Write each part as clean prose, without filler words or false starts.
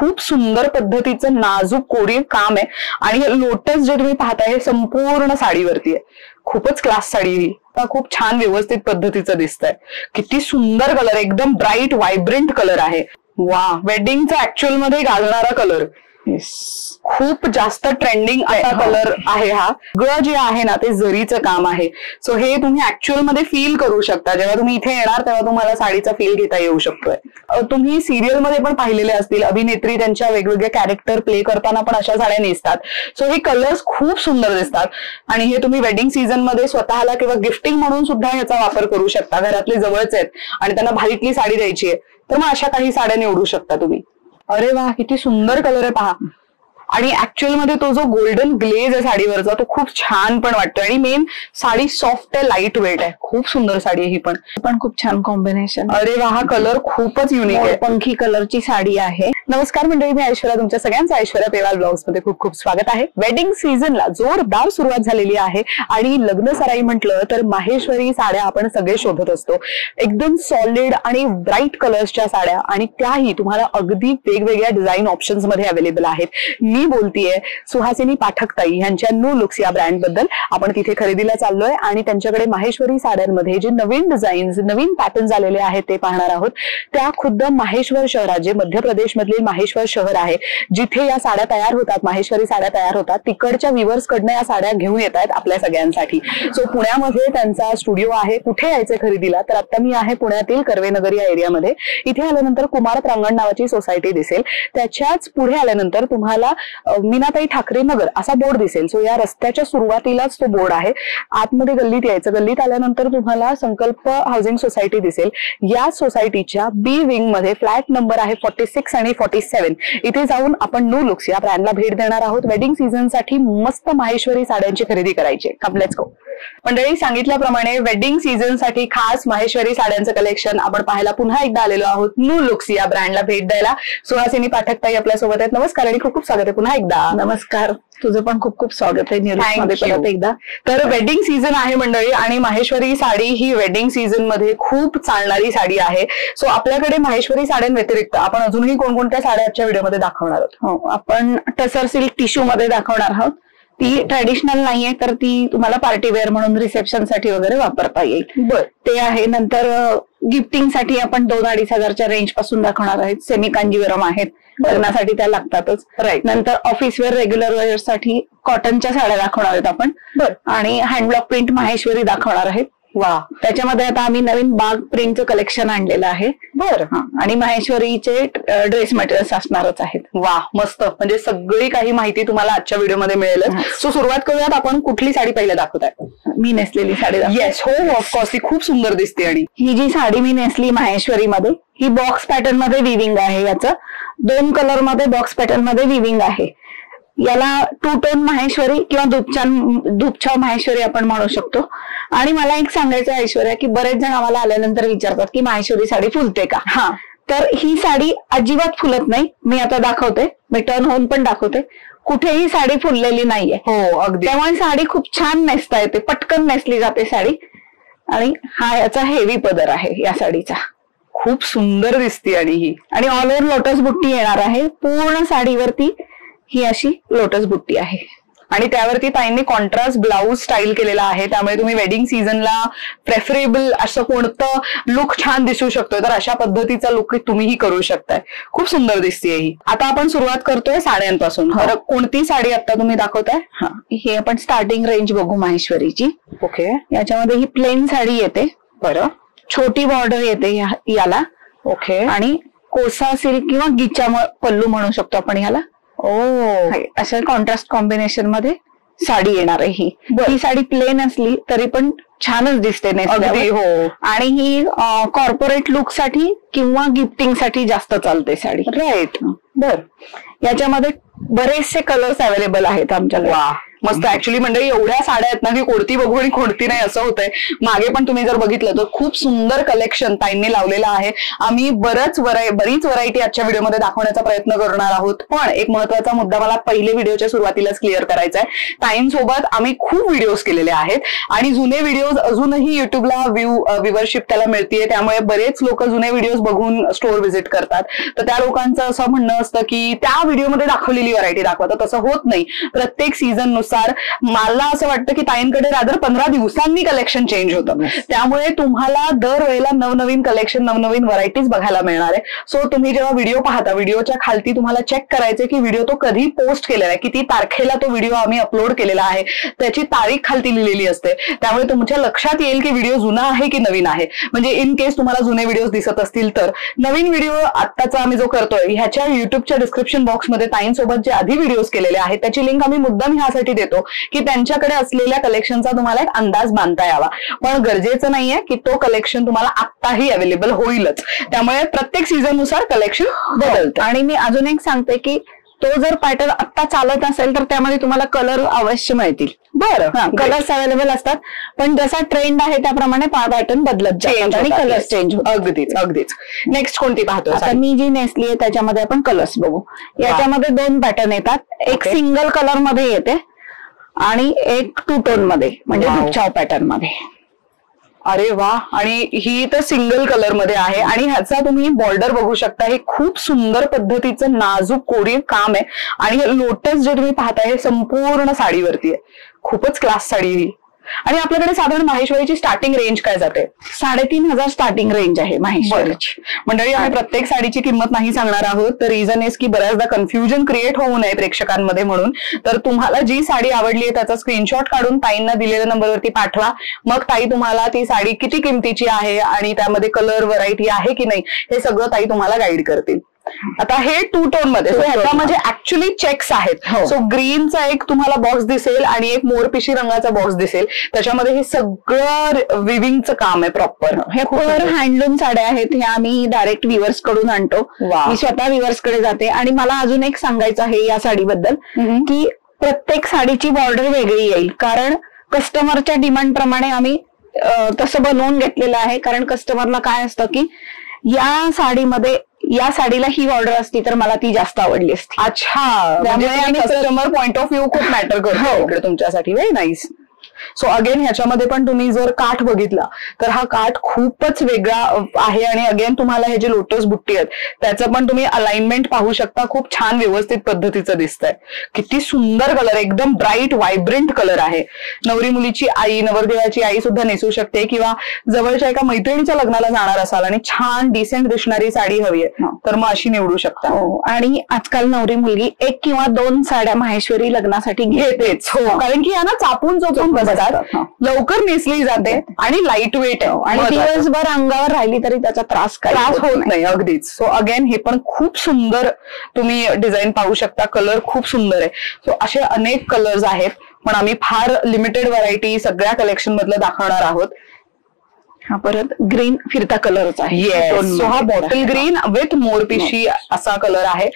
खूप सुंदर पद्धतीचं नाजूक कोरीव काम आहे आणि हे लोटस जे तुम्ही पाहताय हे संपूर्ण साडीवरती आहे. खूपच क्लास साडी ही खूप छान व्यवस्थित पद्धतीचं दिसतंय. किती सुंदर कलर, एकदम ब्राईट व्हायब्रंट कलर आहे. वा, वेडिंगचा ऍक्च्युअल मध्ये घालणारा कलर. खूप जास्त ट्रेंडिंग असा कलर आहे हा. सगळं जे आहे ना ते जरीचं काम आहे. सो हे तुम्ही ऍक्च्युअल मध्ये फील करू शकता. जेव्हा तुम्ही इथे येणार तेव्हा तुम्हाला साडीचा फील घेता येऊ शकतोय. तुम्ही सिरियल मध्ये पण पाहिलेले असतील, अभिनेत्री त्यांच्या वेगवेगळे कॅरेक्टर प्ले करताना पण अशा साड्या नेसतात. सो हे कलर्स खूप सुंदर दिसतात आणि हे तुम्ही वेडिंग सीझन मध्ये स्वतःला किंवा गिफ्टिंग म्हणून सुद्धा ह्याचा वापर करू शकता. घरातले जवळचे आहेत आणि त्यांना भारीतली साडी द्यायची आहे तर मग अशा काही साड्या निवडू शकता तुम्ही. अरे वा, किती सुंदर कलर आहे पहा. आणि ऍक्च्युअल मध्ये तो जो गोल्डन ग्लेज आहे साडीवरचा तो खूप छान पण वाटतोय आणि मेन साडी सॉफ्ट आहे, लाईट वेट आहे. खूप सुंदर साडी आहे ही पण खूप छान कॉम्बिनेशन. अरे वा, हा कलर खूपच युनिक आहे. पंखी कलरची साडी आहे. नमस्कार मंडळी, मी ऐश्वर्या, तुमच्या सगळ्यांचं ऐश्वर्या पेवाल ब्लॉग्स मध्ये खूप खूप स्वागत आहे. वेडिंग सीझनला जोरदार सुरुवात झालेली आहे आणि लग्न सराई म्हटलं तर माहेश्वरी साड्या आपण सगळे शोधत असतो. एकदम सॉलिड आणि ब्राईट कलर्सच्या साड्या आणि त्याही तुम्हाला अगदी वेगवेगळ्या डिझाईन ऑप्शन्स मध्ये अवेलेबल आहेत. मी बोलतीये सुहासिनी पाठक ताई यांच्या न्यू लुक्स या ब्रँड बद्दल. आपण तिथे खरेदीला चाललोय आणि त्यांच्याकडे माहेश्वरी साड्यांमध्ये जे नवीन डिझाईन्स, नवीन पॅटर्न्स आलेले आहेत ते पाहणार आहोत. त्या खुद्द माहेश्वर शहरात, जे मध्य प्रदेश मधील माहेश्वर शहर आहे, जिथे या साड्या तयार होतात, माहेश्वरी साड्या तयार होतात, तिकडच्या व्ह्युअर्स कडनं या साड्या घेऊन येत आहेत आपल्या सगळ्यांसाठी. सो पुण्यामध्ये त्यांचा स्टुडिओ आहे. कुठे यायचे खरेदीला तर आता मी आहे पुण्यातील कर्वेनगर या एरियामध्ये. इथे आल्यानंतर कुमार प्रांगण नावाची सोसायटी दिसेल. त्याच्याच पुढे आल्यानंतर तुम्हाला मीनाताई ठाकरे नगर असा बोर्ड दिसेल. सो या रस्त्याच्या सुरुवातीलाच तो बोर्ड आहे. आतमध्ये गल्लीत यायचं. गल्लीत आल्यानंतर तुम्हाला संकल्प हाऊसिंग सोसायटी दिसेल. या सोसायटीच्या बी विंग मध्ये फ्लॅट नंबर आहे 46 आणि 47. इथे जाऊन आपण न्यू लुक्स या ब्रँडला भेट देणार आहोत. वेडिंग सीझन साठी मस्त माहेश्वरी साड्यांची खरेदी करायची. Let's go. मंडळी, सांगितल्याप्रमाणे वेडिंग सीझन साठी खास माहेश्वरी साड्यांचं कलेक्शन आपण पाहायला पुन्हा एकदा आलेलो आहोत न्यू लुक्स या ब्रँडला भेट द्यायला. सुहासिनी पाठक ताई आपल्या सोबत आहेत. नमस्कार आणि खूप खूप स्वागत आहे पुन्हा एकदा. नमस्कार, तुझं पण खूप खूप स्वागत आहे न्यू लुक्स मध्ये परत एकदा. तर वेडिंग सीझन आहे मंडळी आणि माहेश्वरी साडी ही वेडिंग सीझन मध्ये खूप चालणारी साडी आहे. सो आपल्याकडे माहेश्वरी साड्यांव्यतिरिक्त आपण अजूनही कोणकोणत्या साड्या आजच्या व्हिडिओमध्ये दाखवणार आहोत? हो, आपण टसर सिल्क टिश्यू मध्ये दाखवणार आहोत. ती ट्रॅडिशनल नाहीये तर ती तुम्हाला पार्टी वेअर म्हणून रिसेप्शन साठी वगैरे वापरता येईल. बर, ते आहे. नंतर गिफ्टिंग साठी आपण 2-2.5 हजारच्या रेंज पासून दाखवणार आहेत. सेमी कांजीवरम आहेत, लग्नासाठी त्या लागतातच. राईट. नंतर ऑफिस वेअर, रेग्युलर वेअर साठी कॉटनच्या साड्या दाखवणार आहेत आपण. बर, आणि हँडब्लॉक प्रिंट माहेश्वरी दाखवणार आहेत. वा, त्याच्यामध्ये आता आम्ही नवीन बाग प्रिंटचं कलेक्शन आणलेलं आहे. बर, आणि माहेश्वरीचे ड्रेस मटेरियल्स असणारच आहेत. वा, मस्त. म्हणजे सगळी काही माहिती तुम्हाला आजच्या व्हिडिओमध्ये मिळेल. सो सुरुवात करूयात. आपण कुठली साडी पहिला दाखवताय? मी नेसलेली साडी. येस, हो, ऑफकोर्स. ती खूप सुंदर दिसते. आणि ही जी साडी मी नेसली माहेश्वरी मध्ये, ही बॉक्स पॅटर्न मध्ये विविंग आहे. याचं 2 कलर मध्ये बॉक्स पॅटर्न मध्ये विविंग आहे. याला 2 टोन माहेश्वरी किंवा धूपछाव माहेश्वरी आपण म्हणू शकतो. आणि मला एक सांगायचं आहे ऐश्वर्या, की बरेच जण आम्हाला आल्यानंतर विचारतात की माहेश्वरी साडी फुलते का? हा, तर ही साडी अजिबात फुलत नाही. मी आता दाखवते, मी टर्न होऊन पण दाखवते. कुठेही साडी फुललेली नाहीये. हो, अगदी. त्यामुळे साडी खूप छान नेसता येते, पटकन नेसली जाते साडी. आणि हा याचा हेवी पदर आहे या साडीचा. खूप सुंदर दिसते. आणि ऑल ओव्हर लोटस बुट्टी येणार आहे. पूर्ण साडीवरती ही अशी लोटस बुट्टी आहे. आणि त्यावरती ताईंनी कॉन्ट्रास्ट ब्लाऊज स्टाईल केलेला आहे. त्यामुळे तुम्ही वेडिंग सीझनला प्रेफरेबल असं कोणतं लुक छान दिसू शकतोय तर अशा पद्धतीचा लुक तुम्हीही करू शकताय. खूप सुंदर दिसते ही. आता आपण सुरुवात करतोय साड्यांपासून. तर कोणती साडी आता तुम्ही दाखवताय? हा, ही आपण स्टार्टिंग रेंज बघू माहेश्वरीची. ओके. याच्यामध्ये ही प्लेन साडी येते. बरं. छोटी बॉर्डर येते याला. ओके. आणि कोसा सिल्क किंवा गिचा पल्लू म्हणू शकतो आपण ह्याला. अशा कॉन्ट्रास्ट कॉम्बिनेशन मध्ये साडी येणार आहे. ही साडी प्लेन असली तरी पण छानच दिसते नेसल्यावर. हो. आणि ही कॉर्पोरेट लुक साठी किंवा गिफ्टिंग साठी जास्त चालते साडी. राईट. बर. याच्यामध्ये बरेचसे कलर्स अवेलेबल आहेत आमच्याकडे. मस्त. ऍक्च्युली मंडळी एवढ्या साड्या आहेत ना की कोणती बघू आणि कोणती नाही असं होतंय. मागे पण तुम्ही जर बघितलं तर खूप सुंदर कलेक्शन ताईंनी लावलेलं आहे. आम्ही बरीच व्हरायटी आजच्या व्हिडिओमध्ये दाखवण्याचा प्रयत्न करणार आहोत. पण एक महत्वाचा मुद्दा मला पहिले व्हिडिओच्या सुरुवातीलाच क्लिअर करायचा आहे. ताईंसोबत आम्ही खूप व्हिडिओज केलेले आहेत आणि जुने व्हिडिओज अजूनही युट्यूबला व्ह्यूवरशिप त्याला मिळते. त्यामुळे बरेच लोक जुने व्हिडिओज बघून स्टोअर व्हिजिट करतात. तर त्या लोकांचं असं म्हणणं असतं की त्या व्हिडिओमध्ये दाखवलेली व्हरायटी दाखवा. तर तसं होत नाही. प्रत्येक सीझन नुसार मला असं वाटतं की ताईंकडे रादर 15 दिवसांनी कलेक्शन चेंज होतं. त्यामुळे तुम्हाला दरवेळेला नवनवीन कलेक्शन नवनवीन व्हरायटीज बघायला मिळणार आहे. सो तुम्ही जेव्हा व्हिडिओ पाहता व्हिडिओच्या खालती तुम्हाला चेक करायचे की व्हिडिओ तो कधी पोस्ट केलेला आहे, किती तारखेला तो व्हिडिओ आम्ही अपलोड केलेला आहे, त्याची तारीख खालती लिहिलेली असते. त्यामुळे तुमच्या लक्षात येईल की व्हिडिओ जुना आहे की नवीन आहे. म्हणजे इन केस तुम्हाला जुने व्हिडिओ दिसत असतील तर नवीन व्हिडिओ आत्ताचा आम्ही जो करतोय ह्याच्या युट्यूबच्या डिस्क्रिप्शन बॉक्समध्ये ताईंसोबत जे आधी व्हिडिओज केलेले आहेत त्याची लिंक आम्ही मुद्दाम ह्यासाठी देतो की त्यांच्याकडे असलेल्या कलेक्शनचा तुम्हाला एक अंदाज बांधता यावा. पण गरजेचं नाहीये की तो कलेक्शन तुम्हाला आत्ताही अवेलेबल होईलच. त्यामुळे प्रत्येक सीझन नुसार कलेक्शन बदलतं. आणि मी अजून एक सांगते की तो जर पॅटर्न आत्ता चालत असेल तर त्यामध्ये तुम्हाला कलर अवश्य मिळतील. बरं, कलर्स अवेलेबल असतात. पण जसा ट्रेंड आहे त्याप्रमाणे पॅटर्न बदलत जातात आणि कलर्स चेंज होतात. अगदीच. नेक्स्ट कोणती पाहतो? आता मी जी नेसली आहे त्याच्यामध्ये आपण कलर्स बघू. याच्यामध्ये 2 पॅटर्न येतात. एक सिंगल कलर मध्ये येते आणि एक 2 टोन मध्ये म्हणजे दुपछाव पॅटर्न मध्ये. अरे वा. आणि ही तर सिंगल कलर मध्ये आहे आणि ह्याचा तुम्ही बॉर्डर बघू शकता. हे खूप सुंदर पद्धतीचं नाजूक कोरीव काम आहे आणि लोटस जे तुम्ही पाहताय हे संपूर्ण साडीवरती आहे. खूपच क्लास साडी ही. आणि आपल्याकडे साधारण माहेश्वरीची स्टार्टिंग रेंज काय जाते? 3500 स्टार्टिंग रेंज आहे माहेश्वरीची. मंडळी आम्ही प्रत्येक साडीची किंमत नाही सांगणार आहोत. तर रिझन इज की बऱ्याचदा कन्फ्युजन क्रिएट होऊ नये प्रेक्षकांमध्ये म्हणून. तर तुम्हाला जी साडी आवडली आहे त्याचा स्क्रीनशॉट काढून ताईंना दिलेल्या नंबरवरती पाठवा. मग ताई तुम्हाला ती साडी किती किमतीची आहे आणि त्यामध्ये कलर व्हरायटी आहे की नाही हे सगळं ताई तुम्हाला गाईड करतील. आता हे 2 टोन मध्ये ह्याच्यामध्ये ऍक्च्युली चेक्स आहेत. सो ग्रीनचा एक तुम्हाला बॉक्स दिसेल आणि एक मोरपिशी रंगाचा बॉक्स दिसेल. त्याच्यामध्ये हे सगळं विविंगचं काम आहे प्रॉपर. हे प्युअर हँडलूम साड्या आहेत. हे आम्ही डायरेक्ट व्हिवर्स कडून आणतो. मी स्वतः व्हिवर्स कडे जाते. आणि मला अजून एक सांगायचं आहे या साडीबद्दल की प्रत्येक साडीची बॉर्डर वेगळी येईल. कारण कस्टमरच्या डिमांड प्रमाणे आम्ही तसं बनवून घेतलेलं आहे. कारण कस्टमरला काय असतं की या साडीला ही ऑर्डर असती तर मला ती जास्त आवडली असती. अच्छा. त्यामुळे आम्ही कस्टमर पॉइंट ऑफ व्ह्यू खूप मॅटर करतो इकडे तुमच्यासाठी. Very nice. सो अगेन ह्याच्यामध्ये पण तुम्ही जर काठ बघितला तर हा काठ खूपच वेगळा आहे. आणि अगेन तुम्हाला हे जे लोटस बुट्टी आहेत त्याचं पण तुम्ही अलाइनमेंट पाहू शकता. खूप छान व्यवस्थित पद्धतीचं दिसतंय. किती सुंदर कलर, एकदम ब्राईट व्हायब्रंट कलर आहे. नवरी मुलीची आई, नवरदेवाची आई सुद्धा नेसू शकते किंवा जवळच्या एका मैत्रिणीच्या लग्नाला जाणार असाल आणि छान डिसेंट दिसणारी साडी हवी आहे तर मग अशी निवडू शकता. आणि आजकाल नवरी मुलगी 1 किंवा 2 साड्या माहेश्वरी लग्नासाठी घेतेच. हो, कारण की यांना चापून चोपून बसतात, लवकर नेसली जाते आणि लाईट वेट आहे. आणि दिवसभर अंगावर राहिली तरी त्याचा त्रास होत नाही. अगदीच. सो अगेन हे पण खूप सुंदर तुम्ही डिझाईन पाहू शकता. कलर खूप सुंदर आहे. सो असे अनेक कलर्स आहेत पण आम्ही फार लिमिटेड व्हरायटी सगळ्या कलेक्शन मधलं दाखवणार आहोत. हा परत ग्रीन फिरता कलरच आहे. सो हा बॉटल ग्रीन विथ मोरपिशी असा कलर आहे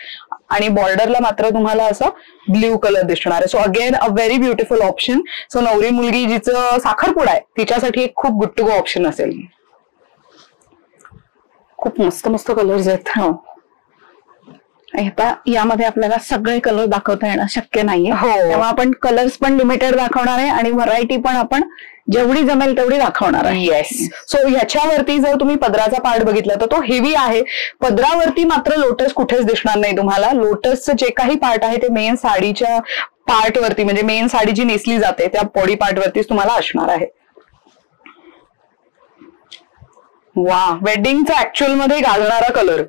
आणि बॉर्डरला मात्र तुम्हाला असं ब्ल्यू कलर दिसणार आहे. So again a very beautiful option. So नवरी मुलगी जिचं साखरपुडा आहे तिच्यासाठी एक खूप गुड टू गो ऑप्शन असेल. खूप मस्त मस्त कलर्स आहेत. आता यामध्ये आपल्याला सगळे कलर दाखवता येणं शक्य नाहीये. तेव्हा आपण कलर्स पण लिमिटेड दाखवणार आहे आणि व्हरायटी पण आपण जेवढी जमेल तेवढी दाखवणार आहे. येस. सो ह्याच्यावरती जर तुम्ही पदराचा पार्ट बघितला तर तो हेवी आहे. पदरावरती मात्र लोटस कुठेच दिसणार नाही तुम्हाला. लोटसचं जे काही पार्ट आहे ते मेन साडीच्या पार्ट वरती म्हणजे मेन साडी जी नेसली जाते त्या बॉडी पार्ट वरतीच तुम्हाला असणार आहे. वा. वेडिंगचा ऍक्च्युअल मध्ये घालणारा कलर.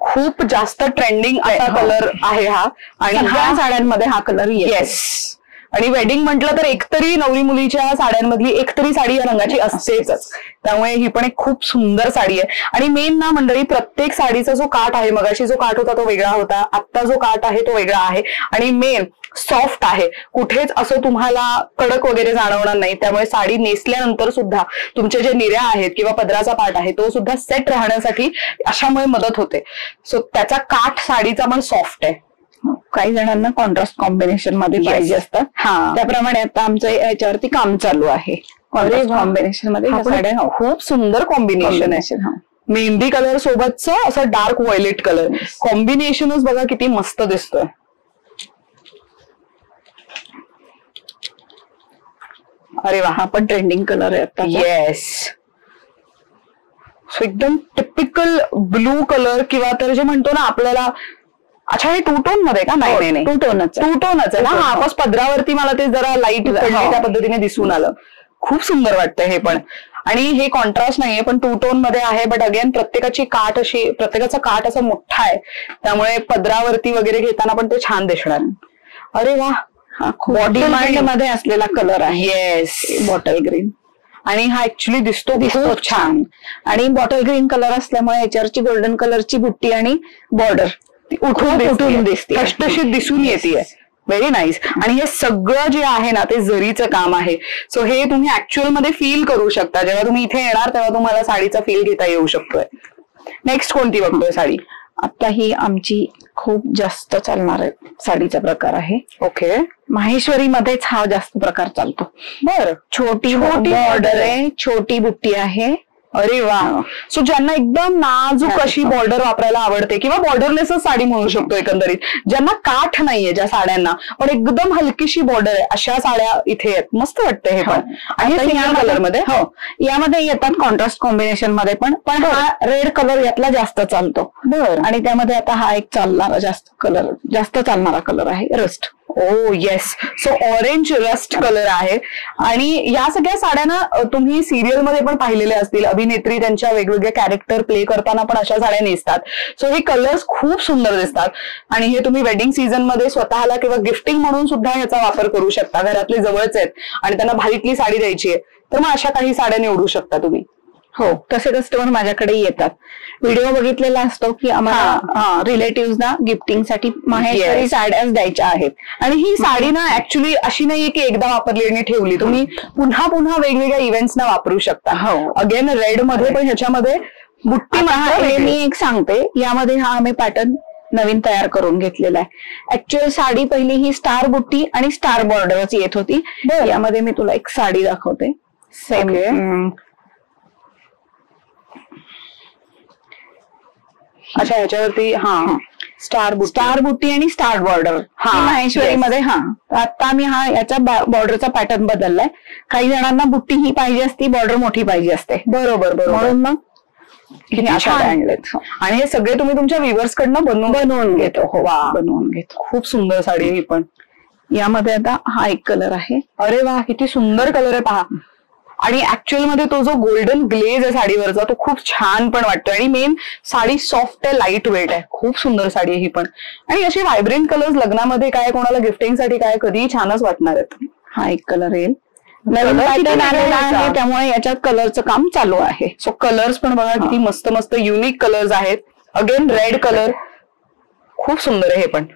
खूप जास्त ट्रेंडिंग असा कलर आहे हा. आणि ह्या साड्यांमध्ये हा कलर. येस. आणि वेडिंग म्हटलं तर एकतरी नवरी मुलीच्या साड्यांमधली एकतरी साडी या रंगाची असतेच. त्यामुळे ही पण एक खूप सुंदर साडी आहे. आणि मेन ना मंडळी प्रत्येक साडीचा जो काठ आहे, मगाशी जो काठ होता तो वेगळा होता, आत्ता जो काठ आहे तो वेगळा आहे. आणि मेन सॉफ्ट आहे. कुठेच असं तुम्हाला कडक वगैरे जाणवणार नाही. त्यामुळे साडी नेसल्यानंतर सुद्धा तुमचे जे निऱ्या आहेत किंवा पदराचा पार्ट आहे तो सुद्धा सेट राहण्यासाठी अशामुळे मदत होते. सो त्याचा काठ साडीचा पण सॉफ्ट आहे. काही जणांना कॉन्ट्रास्ट कॉम्बिनेशन मध्ये पाहिजे असतात. त्याप्रमाणे आता आमचं याच्यावरती काम चालू आहे. कॉम्बिनेशन मध्ये खूप सुंदर कॉम्बिनेशन आहे. मेहंदी कलर सोबतचं असं डार्क व्हायलेट कलर कॉम्बिनेशनच बघा किती मस्त दिसतोय. अरे वा, हा पण ट्रेंडिंग कलर आहे आता. येस, एकदम टिपिकल ब्लू कलर किंवा तर जे म्हणतो ना आपल्याला. अच्छा, हे टू टोन मध्ये का? नाही नाही, टू टोनच आहे ना. हा, बस पदरावरती मला ते जरा लाईट त्या पद्धतीने दिसून आलं. खूप सुंदर वाटतंय हे पण. आणि हे कॉन्ट्रास्ट नाहीये पण टू टोन मध्ये आहे. बट अगेन प्रत्येकाची काठ अशी, प्रत्येकाचा काठ असा मोठा आहे त्यामुळे पदरावरती वगैरे घेताना पण ते छान दिसणार. अरे वा, हा बॉडी मध्ये असलेला कलर आहे. Yes, bottle green. आणि हा ऍक्च्युली दिसतो खूप छान. आणि बॉटल ग्रीन कलर असल्यामुळे याच्यावरची गोल्डन कलरची बुट्टी आणि बॉर्डर उठून दिसते, कष्टशीत दिसून येते. Very nice. आणि हे सगळं जे आहे ना ते जरीचं काम आहे. सो हे तुम्ही ऍक्च्युअल मध्ये फील करू शकता. जेव्हा तुम्ही इथे येणार तेव्हा तुम्हाला साडीचा फील घेता येऊ शकतोय. नेक्स्ट कोणती बघतोय साडी? आता ही आमची खूप जास्त चालणार साडीचा प्रकार आहे. ओके. माहेश्वरी मध्येच हा जास्त प्रकार चालतो. बर, छोटी बॉर्डर आहे, छोटी बुट्टी आहे. अरे वा. सो ज्यांना एकदम नाजूक अशी बॉर्डर वापरायला आवडते किंवा बॉर्डरलेसच साडी म्हणू शकतो एकंदरीत, ज्यांना काठ नाहीये ज्या साड्यांना पण एकदम हलकीशी बॉर्डर आहे, अशा साड्या इथे आहेत. मस्त वाटतं हे पण. आणि या कलर मध्ये, हो, यामध्ये येतात कॉन्ट्रास्ट कॉम्बिनेशन मध्ये पण हा रेड कलर यातला जास्त चालतो. बरं. आणि त्यामध्ये आता हा एक चालणारा जास्त चालणारा कलर आहे rust. Oh yes. So orange rust colour आहे. आणि या सगळ्या साड्यांना तुम्ही सिरियल मध्ये पण पाहिलेले असतील. अभिनेत्री त्यांच्या वेगवेगळे कॅरेक्टर प्ले करताना पण अशा साड्या नेसतात. सो हे कलर्स खूप सुंदर दिसतात. आणि हे तुम्ही वेडिंग सीझन मध्ये स्वतःला किंवा गिफ्टिंग म्हणून सुद्धा ह्याचा वापर करू शकता. घरातले जवळच आहेत आणि त्यांना भारीतली साडी द्यायची आहे तर मग अशा काही साड्या निवडू शकता तुम्ही. हो, तसे कस्टमर माझ्याकडे येतात. व्हिडिओ बघितलेला असतो की आम्हाला रिलेटिव्हजना गिफ्टिंगसाठी माहेश्वरी साड्याच द्यायच्या आहेत. आणि ही साडी ना ऍक्च्युली अशी नाहीये की एकदा वापरली आणि ठेवली. तुम्ही पुन्हा पुन्हा वेगवेगळ्या इव्हेंट्सना वापरू शकता. अगेन रेड मध्ये पण ह्याच्यामध्ये बुट्टी. मी एक सांगते, यामध्ये हा आम्ही पॅटर्न नवीन तयार करून घेतलेला आहे. ऍक्च्युअल साडी पहिली ही स्टार बुट्टी आणि स्टार बॉर्डरच येत होती. यामध्ये मी तुला एक साडी दाखवते सेम. अच्छा, ह्याच्यावरती स्टार बुट्टी आणि स्टार बॉर्डर माहेश्वरी मध्ये. आता आम्ही याचा बॉर्डरचा पॅटर्न बदललाय. काही जणांना बुट्टी ही पाहिजे असती, बॉर्डर मोठी पाहिजे असते. बरोबर. म्हणून मग आणलेत. आणि हे सगळे तुम्ही तुमच्या व्ह्युअर्स कडनं बनवून घेतो. बनवून घेतो. खूप सुंदर साडी आहे ही पण. यामध्ये आता हा एक कलर आहे. अरे वा, किती सुंदर कलर आहे पहा. आणि ऍक्च्युअल मध्ये तो जो गोल्डन ग्लेज आहे साडीवरचा तो खूप छान पण वाटतो. आणि मेन साडी सॉफ्ट आहे, लाईट वेट आहे. खूप सुंदर साडी आहे ही पण. आणि अशी व्हायब्रंट कलर्स लग्नामध्ये काय, कोणाला गिफ्टिंग साठी काय, कधीही छानच वाटणार आहेत. हा एक कलर येईल. नवीन पॅटर्न आलेला आहे त्यामुळे याच्यात कलरचं काम चालू आहे. सो कलर्स पण बघा किती मस्त मस्त युनिक कलर्स आहेत. अगेन रेड कलर खूप सुंदर आहे हे पण.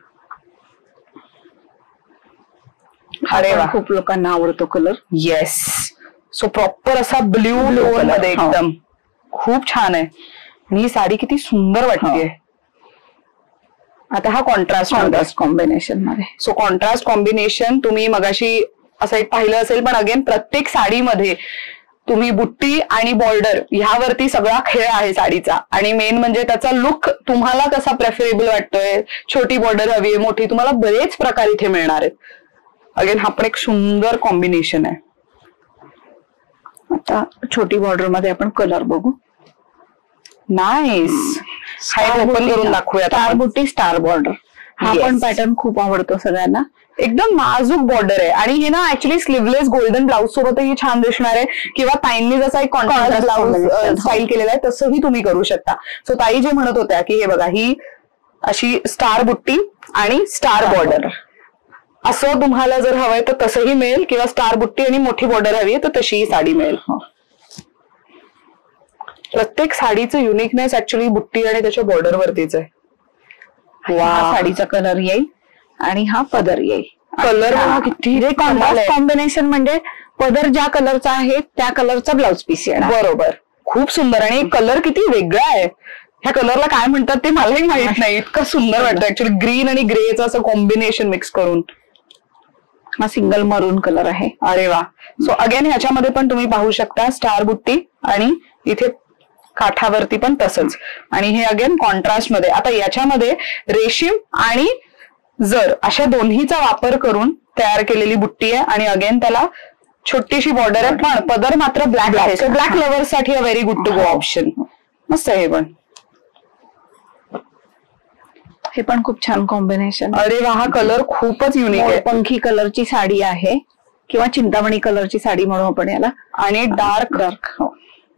अरे वा, खूप लोकांना आवडतो कलर. येस. सो प्रॉपर असा ब्ल्यू टोन मध्ये एकदम खूप छान आहे. आणि ही साडी किती सुंदर वाटते. आता हा कॉन्ट्रास्ट कॉम्बिनेशन मध्ये. सो कॉन्ट्रास्ट कॉम्बिनेशन तुम्ही मगाशी असं एक पाहिलं असेल पण अगेन प्रत्येक साडीमध्ये तुम्ही बुट्टी आणि बॉर्डर ह्यावरती सगळा खेळ आहे साडीचा. आणि मेन म्हणजे त्याचा लुक तुम्हाला कसा प्रेफरेबल वाटतोय. छोटी बॉर्डर हवी आहे, मोठी, तुम्हाला बरेच प्रकार इथे मिळणार आहेत. अगेन हा पण एक सुंदर कॉम्बिनेशन आहे. आता छोटी बॉर्डर मध्ये आपण कलर बघू. नाईस. ओपन करून दाखवूया. स्टार बुट्टी स्टार बॉर्डर हा पण पॅटर्न खूप आवडतो सगळ्यांना. एकदम नाजूक बॉर्डर आहे. आणि हे ना ऍक्च्युली स्लीवलेस गोल्डन ब्लाउज सोबतही छान दिसणार आहे. किंवा ताईंनी जसा एक कॉन्ट्रास्ट ब्लाउज स्टाईल केलेला आहे तसंही तुम्ही करू शकता. सो ताई जे म्हणत होत्या की हे बघा ही अशी स्टार बुट्टी आणि स्टार बॉर्डर असं तुम्हाला जर हवंय तर तसंही मिळेल. किंवा स्टार बुट्टी आणि मोठी बॉर्डर हवी आहे तर तशीही साडी मिळेल. प्रत्येक साडीचं युनिकनेस ऍक्च्युली बुट्टी आणि त्याच्या बॉर्डर वरतीच आहे. हा साडीचा कलर येईल आणि हा पदर येईल. कलर किती कॉन्ट्रास्ट कॉम्बिनेशन म्हणजे पदर ज्या कलरचा आहे त्या कलरचा ब्लाउज पीस येणार. बरोबर. खूप सुंदर. आणि कलर किती वेगळा आहे. ह्या कलरला काय म्हणतात ते मलाही माहित नाही, इतकं सुंदर वाटतं ऍक्च्युअली ग्रीन आणि ग्रेचं असं कॉम्बिनेशन मिक्स करून. हा सिंगल मरून कलर आहे. अरे वा. सो अगेन ह्याच्यामध्ये पण तुम्ही पाहू शकता स्टार बुट्टी आणि इथे काठावरती पण तसंच, आणि हे अगेन कॉन्ट्रास्ट मध्ये. आता याच्यामध्ये रेशीम आणि जर अशा दोन्हीचा वापर करून तयार केलेली बुट्टी आहे आणि अगेन त्याला छोटीशी बॉर्डर आहे, पण पदर मात्र ब्लॅक आहे. सो ब्लॅक लव्हर्स साठी a very good to go option. मस्त आहे हे पण खूप छान कॉम्बिनेशन. अरे वा, हा कलर खूपच युनिक आहे. पंखी कलरची साडी आहे किंवा चिंतामणी कलरची साडी म्हणू आपण याला, आणि डार्क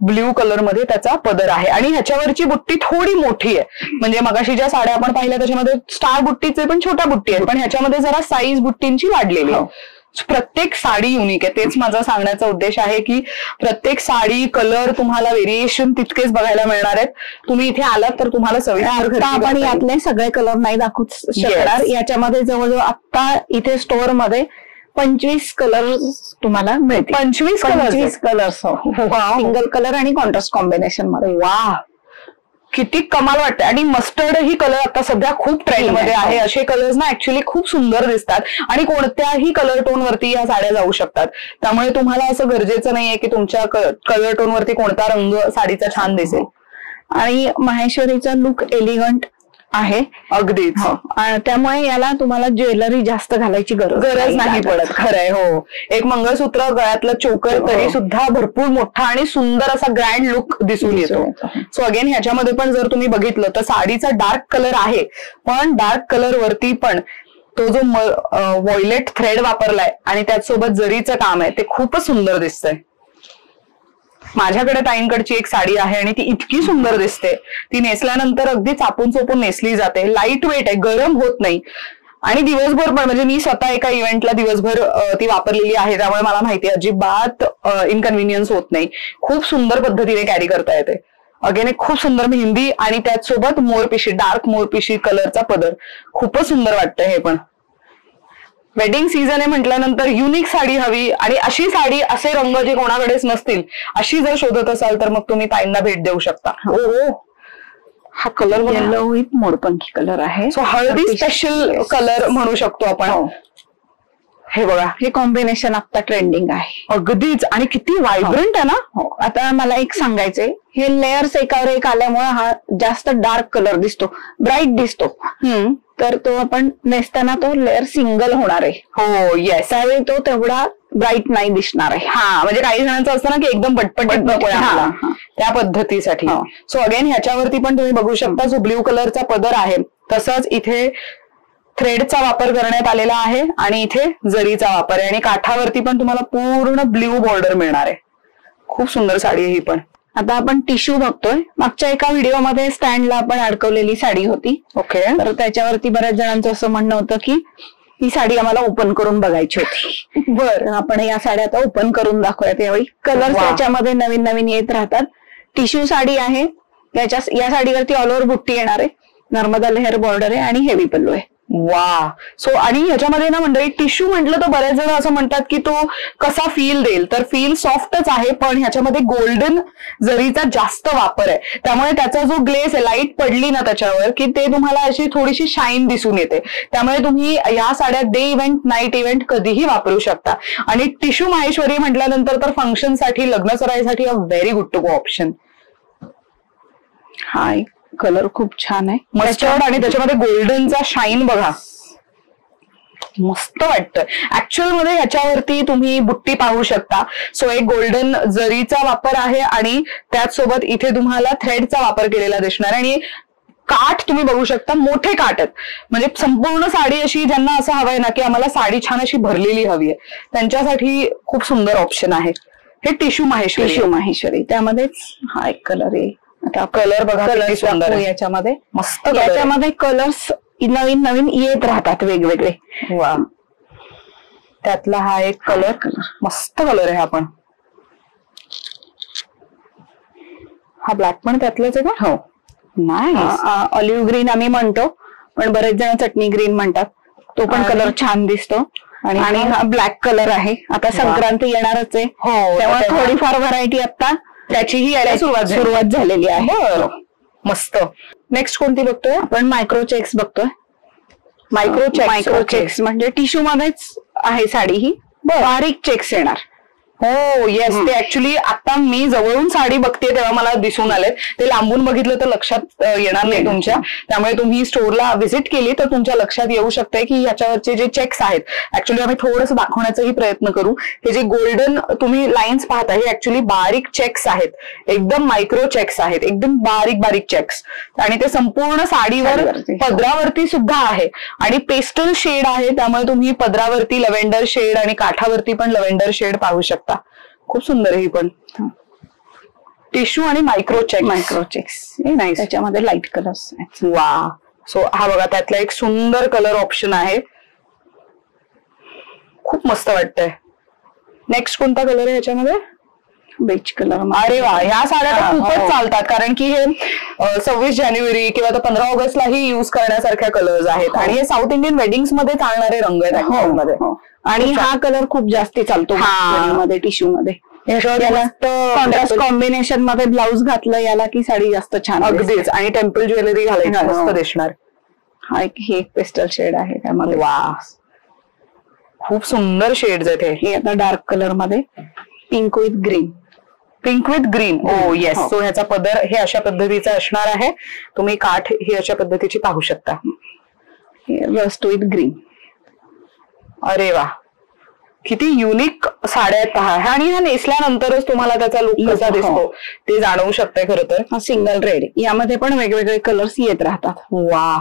ब्ल्यू कलर मध्ये त्याचा पदर आहे. आणि ह्याच्यावरची बुट्टी थोडी मोठी आहे, म्हणजे मगाशी ज्या साड्या आपण पाहिल्या त्याच्यामध्ये स्टार बुट्टीचे पण छोट्या बुट्टी आहेत, पण ह्याच्यामध्ये जरा साईज बुट्टींची वाढलेली आहे. प्रत्येक साडी युनिक आहे. तेच माझा सांगण्याचा उद्देश आहे की प्रत्येक साडी कलर तुम्हाला व्हेरिएशन तितकेच बघायला मिळणार आहेत. तुम्ही इथे आलात तर तुम्हाला सविस्तर आपण यातले सगळे कलर नाही दाखवू शकणार. याच्यामध्ये जवळजवळ आता इथे स्टोअर मध्ये 25 कलर तुम्हाला मिळतील. 25 कलर्स सिंगल कलर आणि कॉन्ट्रास्ट कॉम्बिनेशन मध्ये. वा, किती कमाल वाटतं. आणि मस्टर्ड ही कलर आता सध्या खूप ट्रेंड मध्ये आहे. असे कलर्स ना ऍक्च्युअली खूप सुंदर दिसतात आणि कोणत्याही कलर टोन वरती या साड्या जाऊ शकतात. त्यामुळे तुम्हाला असं गरजेचं नाहीये की तुमच्या कलर टोन वरती कोणता रंग साडीचा छान दिसेल. आणि माहेश्वरीचा लुक एलिगंट आहे अगदीच. त्यामुळे याला तुम्हाला ज्वेलरी जास्त घालायची गरज नाही पडत. खरंय. हो, एक मंगळसूत्र, गळ्यातलं चोकर तरी सुद्धा भरपूर मोठा आणि सुंदर असा ग्रँड लुक दिसून येतो. सो अगेन ह्याच्यामध्ये पण जर तुम्ही बघितलं तर साडीचा डार्क कलर आहे, पण डार्क कलर वरती पण तो जो व्हायलेट थ्रेड वापरलाय आणि त्याचसोबत जरीचं काम आहे ते खूपच सुंदर दिसतंय. माझ्याकडे ताईंकडची एक साडी आहे आणि ती इतकी सुंदर दिसते. ती नेसल्यानंतर अगदी चापून चोपून नेसली जाते. लाईट वेट आहे, गरम होत नाही, आणि दिवसभर पण, म्हणजे मी स्वतः एका इव्हेंटला दिवसभर ती वापरलेली आहे त्यामुळे मला माहिती आहे अजिबात इनकन्व्हिनियन्स होत नाही. खूप सुंदर पद्धतीने कॅरी करता येते. अगेन एक खूप सुंदर मेहंदी आणि त्याचसोबत मोरपिशी, डार्क मोरपिशी कलरचा पदर. खूपच सुंदर वाटतं हे पण. वेडिंग सीझन आहे म्हटल्यानंतर युनिक साडी हवी, आणि अशी साडी, असे रंग जे कोणाकडेच नसतील अशी जर शोधत असाल तर मग तुम्ही ताईंना भेट देऊ शकता. हो, हा कलर येलो विथ मोरपंखी कलर आहे. सो हळदी स्पेशल कलर म्हणू शकतो आपण. हे बघा, हे कॉम्बिनेशन आता ट्रेंडिंग आहे. अगदीच, आणि किती व्हायब्रंट आहे ना. हो, आता मला एक सांगायचंय, हे लेयर्स एकावर एक आल्यामुळे हा जास्त डार्क कलर दिसतो, ब्राईट दिसतो. तर तो आपण नेसताना तो लेअर सिंगल होणार आहे. हो, येस. त्यावेळी तो तेवढा ब्राईट नाही दिसणार आहे. हा, म्हणजे काही जणांचं असतं ना की एकदम पटपट नको त्या पद्धतीसाठी. सो अगेन ह्याच्यावरती पण तुम्ही बघू शकता जो ब्ल्यू कलरचा पदर आहे, तसंच इथे थ्रेडचा वापर करण्यात आलेला आहे आणि इथे जरीचा वापर आहे, आणि काठावरती पण तुम्हाला पूर्ण ब्ल्यू बॉर्डर मिळणार आहे. खूप सुंदर साडी आहे ही पण. आता आपण टिश्यू बघतोय. मागच्या एका व्हिडिओमध्ये स्टँडला आपण अडकवलेली साडी होती. ओके. तर त्याच्यावरती बऱ्याच जणांचं असं म्हणणं होतं की ही साडी आम्हाला ओपन करून बघायची होती. बरं, आपण या साड्या आता ओपन करून दाखवूयात यावेळी. कलर त्याच्यामध्ये नवीन नवीन येत राहतात. टिश्यू साडी आहे. या साडीवरती ऑल ओव्हर बुट्टी येणार आहे, नर्मदा लेहर बॉर्डर आहे आणि हेवी पल्लू आहे. वा. सो आणि ह्याच्यामध्ये ना मंडळी टिश्यू म्हटलं तर बरेच जण असं म्हणतात की तो कसा फील देईल, तर फील सॉफ्टच आहे, पण ह्याच्यामध्ये गोल्डन जरीचा जास्त वापर आहे. त्यामुळे त्याचा जो ग्लेस आहे, लाईट पडली ना त्याच्यावर की ते तुम्हाला अशी थोडीशी शाईन दिसून येते. त्यामुळे तुम्ही या साड्या डे इव्हेंट, नाईट इव्हेंट कधीही वापरू शकता. आणि टिश्यू माहेश्वरी म्हटल्यानंतर तर फंक्शन साठी, लग्न सराईसाठी a very good to go option. हा कलर खूप छान आहे, मस्टर्ड, आणि त्याच्यामध्ये गोल्डनचा शाईन बघा, मस्त वाटतं. ऍक्च्युअल मध्ये ह्याच्यावरती तुम्ही बुट्टी पाहू शकता. सो एक गोल्डन जरीचा वापर आहे आणि त्याचसोबत इथे तुम्हाला थ्रेडचा वापर केलेला दिसणार, आणि काठ तुम्ही बघू शकता, मोठे काठ आहेत. म्हणजे संपूर्ण साडी अशी, ज्यांना असं हवंय ना की आम्हाला साडी छान अशी भरलेली हवी आहे, त्यांच्यासाठी खूप सुंदर ऑप्शन आहे हे टिश्यू माहेश्वरी. टिश्यू माहेश्वरी त्यामध्येच हा एक कलर आहे. आता कलर बघा किती सुंदर आहे याच्यामध्ये. मस्त. याच्यामध्ये कलर्स नवीन नवीन येत राहतात वेगवेगळे. वा. त्यातला हा एक कलर, मस्त कलर आहे हा पण. हा ब्लॅक पण त्यातलाच आहे का? हो. नाही, ऑलिव्ह ग्रीन आम्ही म्हणतो, पण बरेच जण चटणी ग्रीन म्हणतात. तो पण कलर छान दिसतो. आणि हा ब्लॅक कलर आहे. आता संक्रांती येणारच आहे. हो, त्यामुळे थोडीफार व्हरायटी आता त्याचीही यायला सुरुवात झालेली आहे. मस्त. नेक्स्ट कोणती बघतोय आपण? मायक्रो चेक्स बघतोय. मायक्रो चेक्स म्हणजे टिश्यू मध्येच आहे साडी ही, बारीक चेक्स येणार. हो येस, ते ऍक्च्युली आता मी जवळून साडी बघते तेव्हा मला दिसून आले. ते लांबून बघितलं तर लक्षात येणार नाही तुमच्या, त्यामुळे तुम्ही स्टोअरला व्हिजिट केली तर तुमच्या लक्षात येऊ शकते की ह्याच्यावरचे जे चेक्स आहेत, ऍक्च्युली आम्ही थोडंसं दाखवण्याचाही प्रयत्न करू. हे जे गोल्डन तुम्ही लाईन्स पाहता हे ऍक्च्युली बारीक चेक्स आहेत, एकदम मायक्रो चेक्स आहेत, एकदम बारीक बारीक चेक्स. आणि ते संपूर्ण साडीवर पदरावरती सुद्धा आहे आणि पेस्टल शेड आहे, त्यामुळे तुम्ही पदरावरती लव्हेंडर शेड आणि काठावरती पण लव्हेंडर शेड पाहू शकता. खूप सुंदर आहे ही पण. टिश्यू आणि मायक्रो चेक्स नाही, त्याच्यामध्ये लाईट कलर्स. वा. सो हा बघा त्यातला एक सुंदर कलर ऑप्शन आहे, खूप मस्त वाटतंय. नेक्स्ट कोणता कलर आहे ह्याच्यामध्ये? Beige colour. अरे वा, ह्या साड्या तर खूपच चालतात कारण की हे 26 जानेवारी किंवा 15 ऑगस्टलाही युज करण्यासारख्या कलर्स आहेत आणि हे साऊथ इंडियन वेडिंग्स मध्ये चालणारे रंग आहेत. आणि हा कलर खूप जास्ती चालतो मध्ये, टिश्यू मध्ये. कॉन्ट्रास्ट कॉम्बिनेशन मध्ये ब्लाउज घातलं याला की साडी जास्त छान. अगदीच. आणि टेम्पल ज्वेलरी घालायची मस्त दिसणार. हा एक पेस्टल शेड आहे त्यामध्ये. वा, खूप सुंदर शेड्स आहेत हे. आता डार्क कलर मध्ये pink with green. Pink with green. Oh yes. So ह्याचा पदर हे अशा पद्धतीचा असणार आहे. तुम्ही काठ ही अशा पद्धतीची पाहू शकता. Rust with green. अरे वा, किती युनिक साड्या आहेत पहा. आणि ह्या नेसल्यानंतरच तुम्हाला त्याचा लुक कसा दिसतो ते जाणवू शकते. खरं तर हा सिंगल रेड, यामध्ये पण वेगवेगळे कलर्स येत राहतात. वा,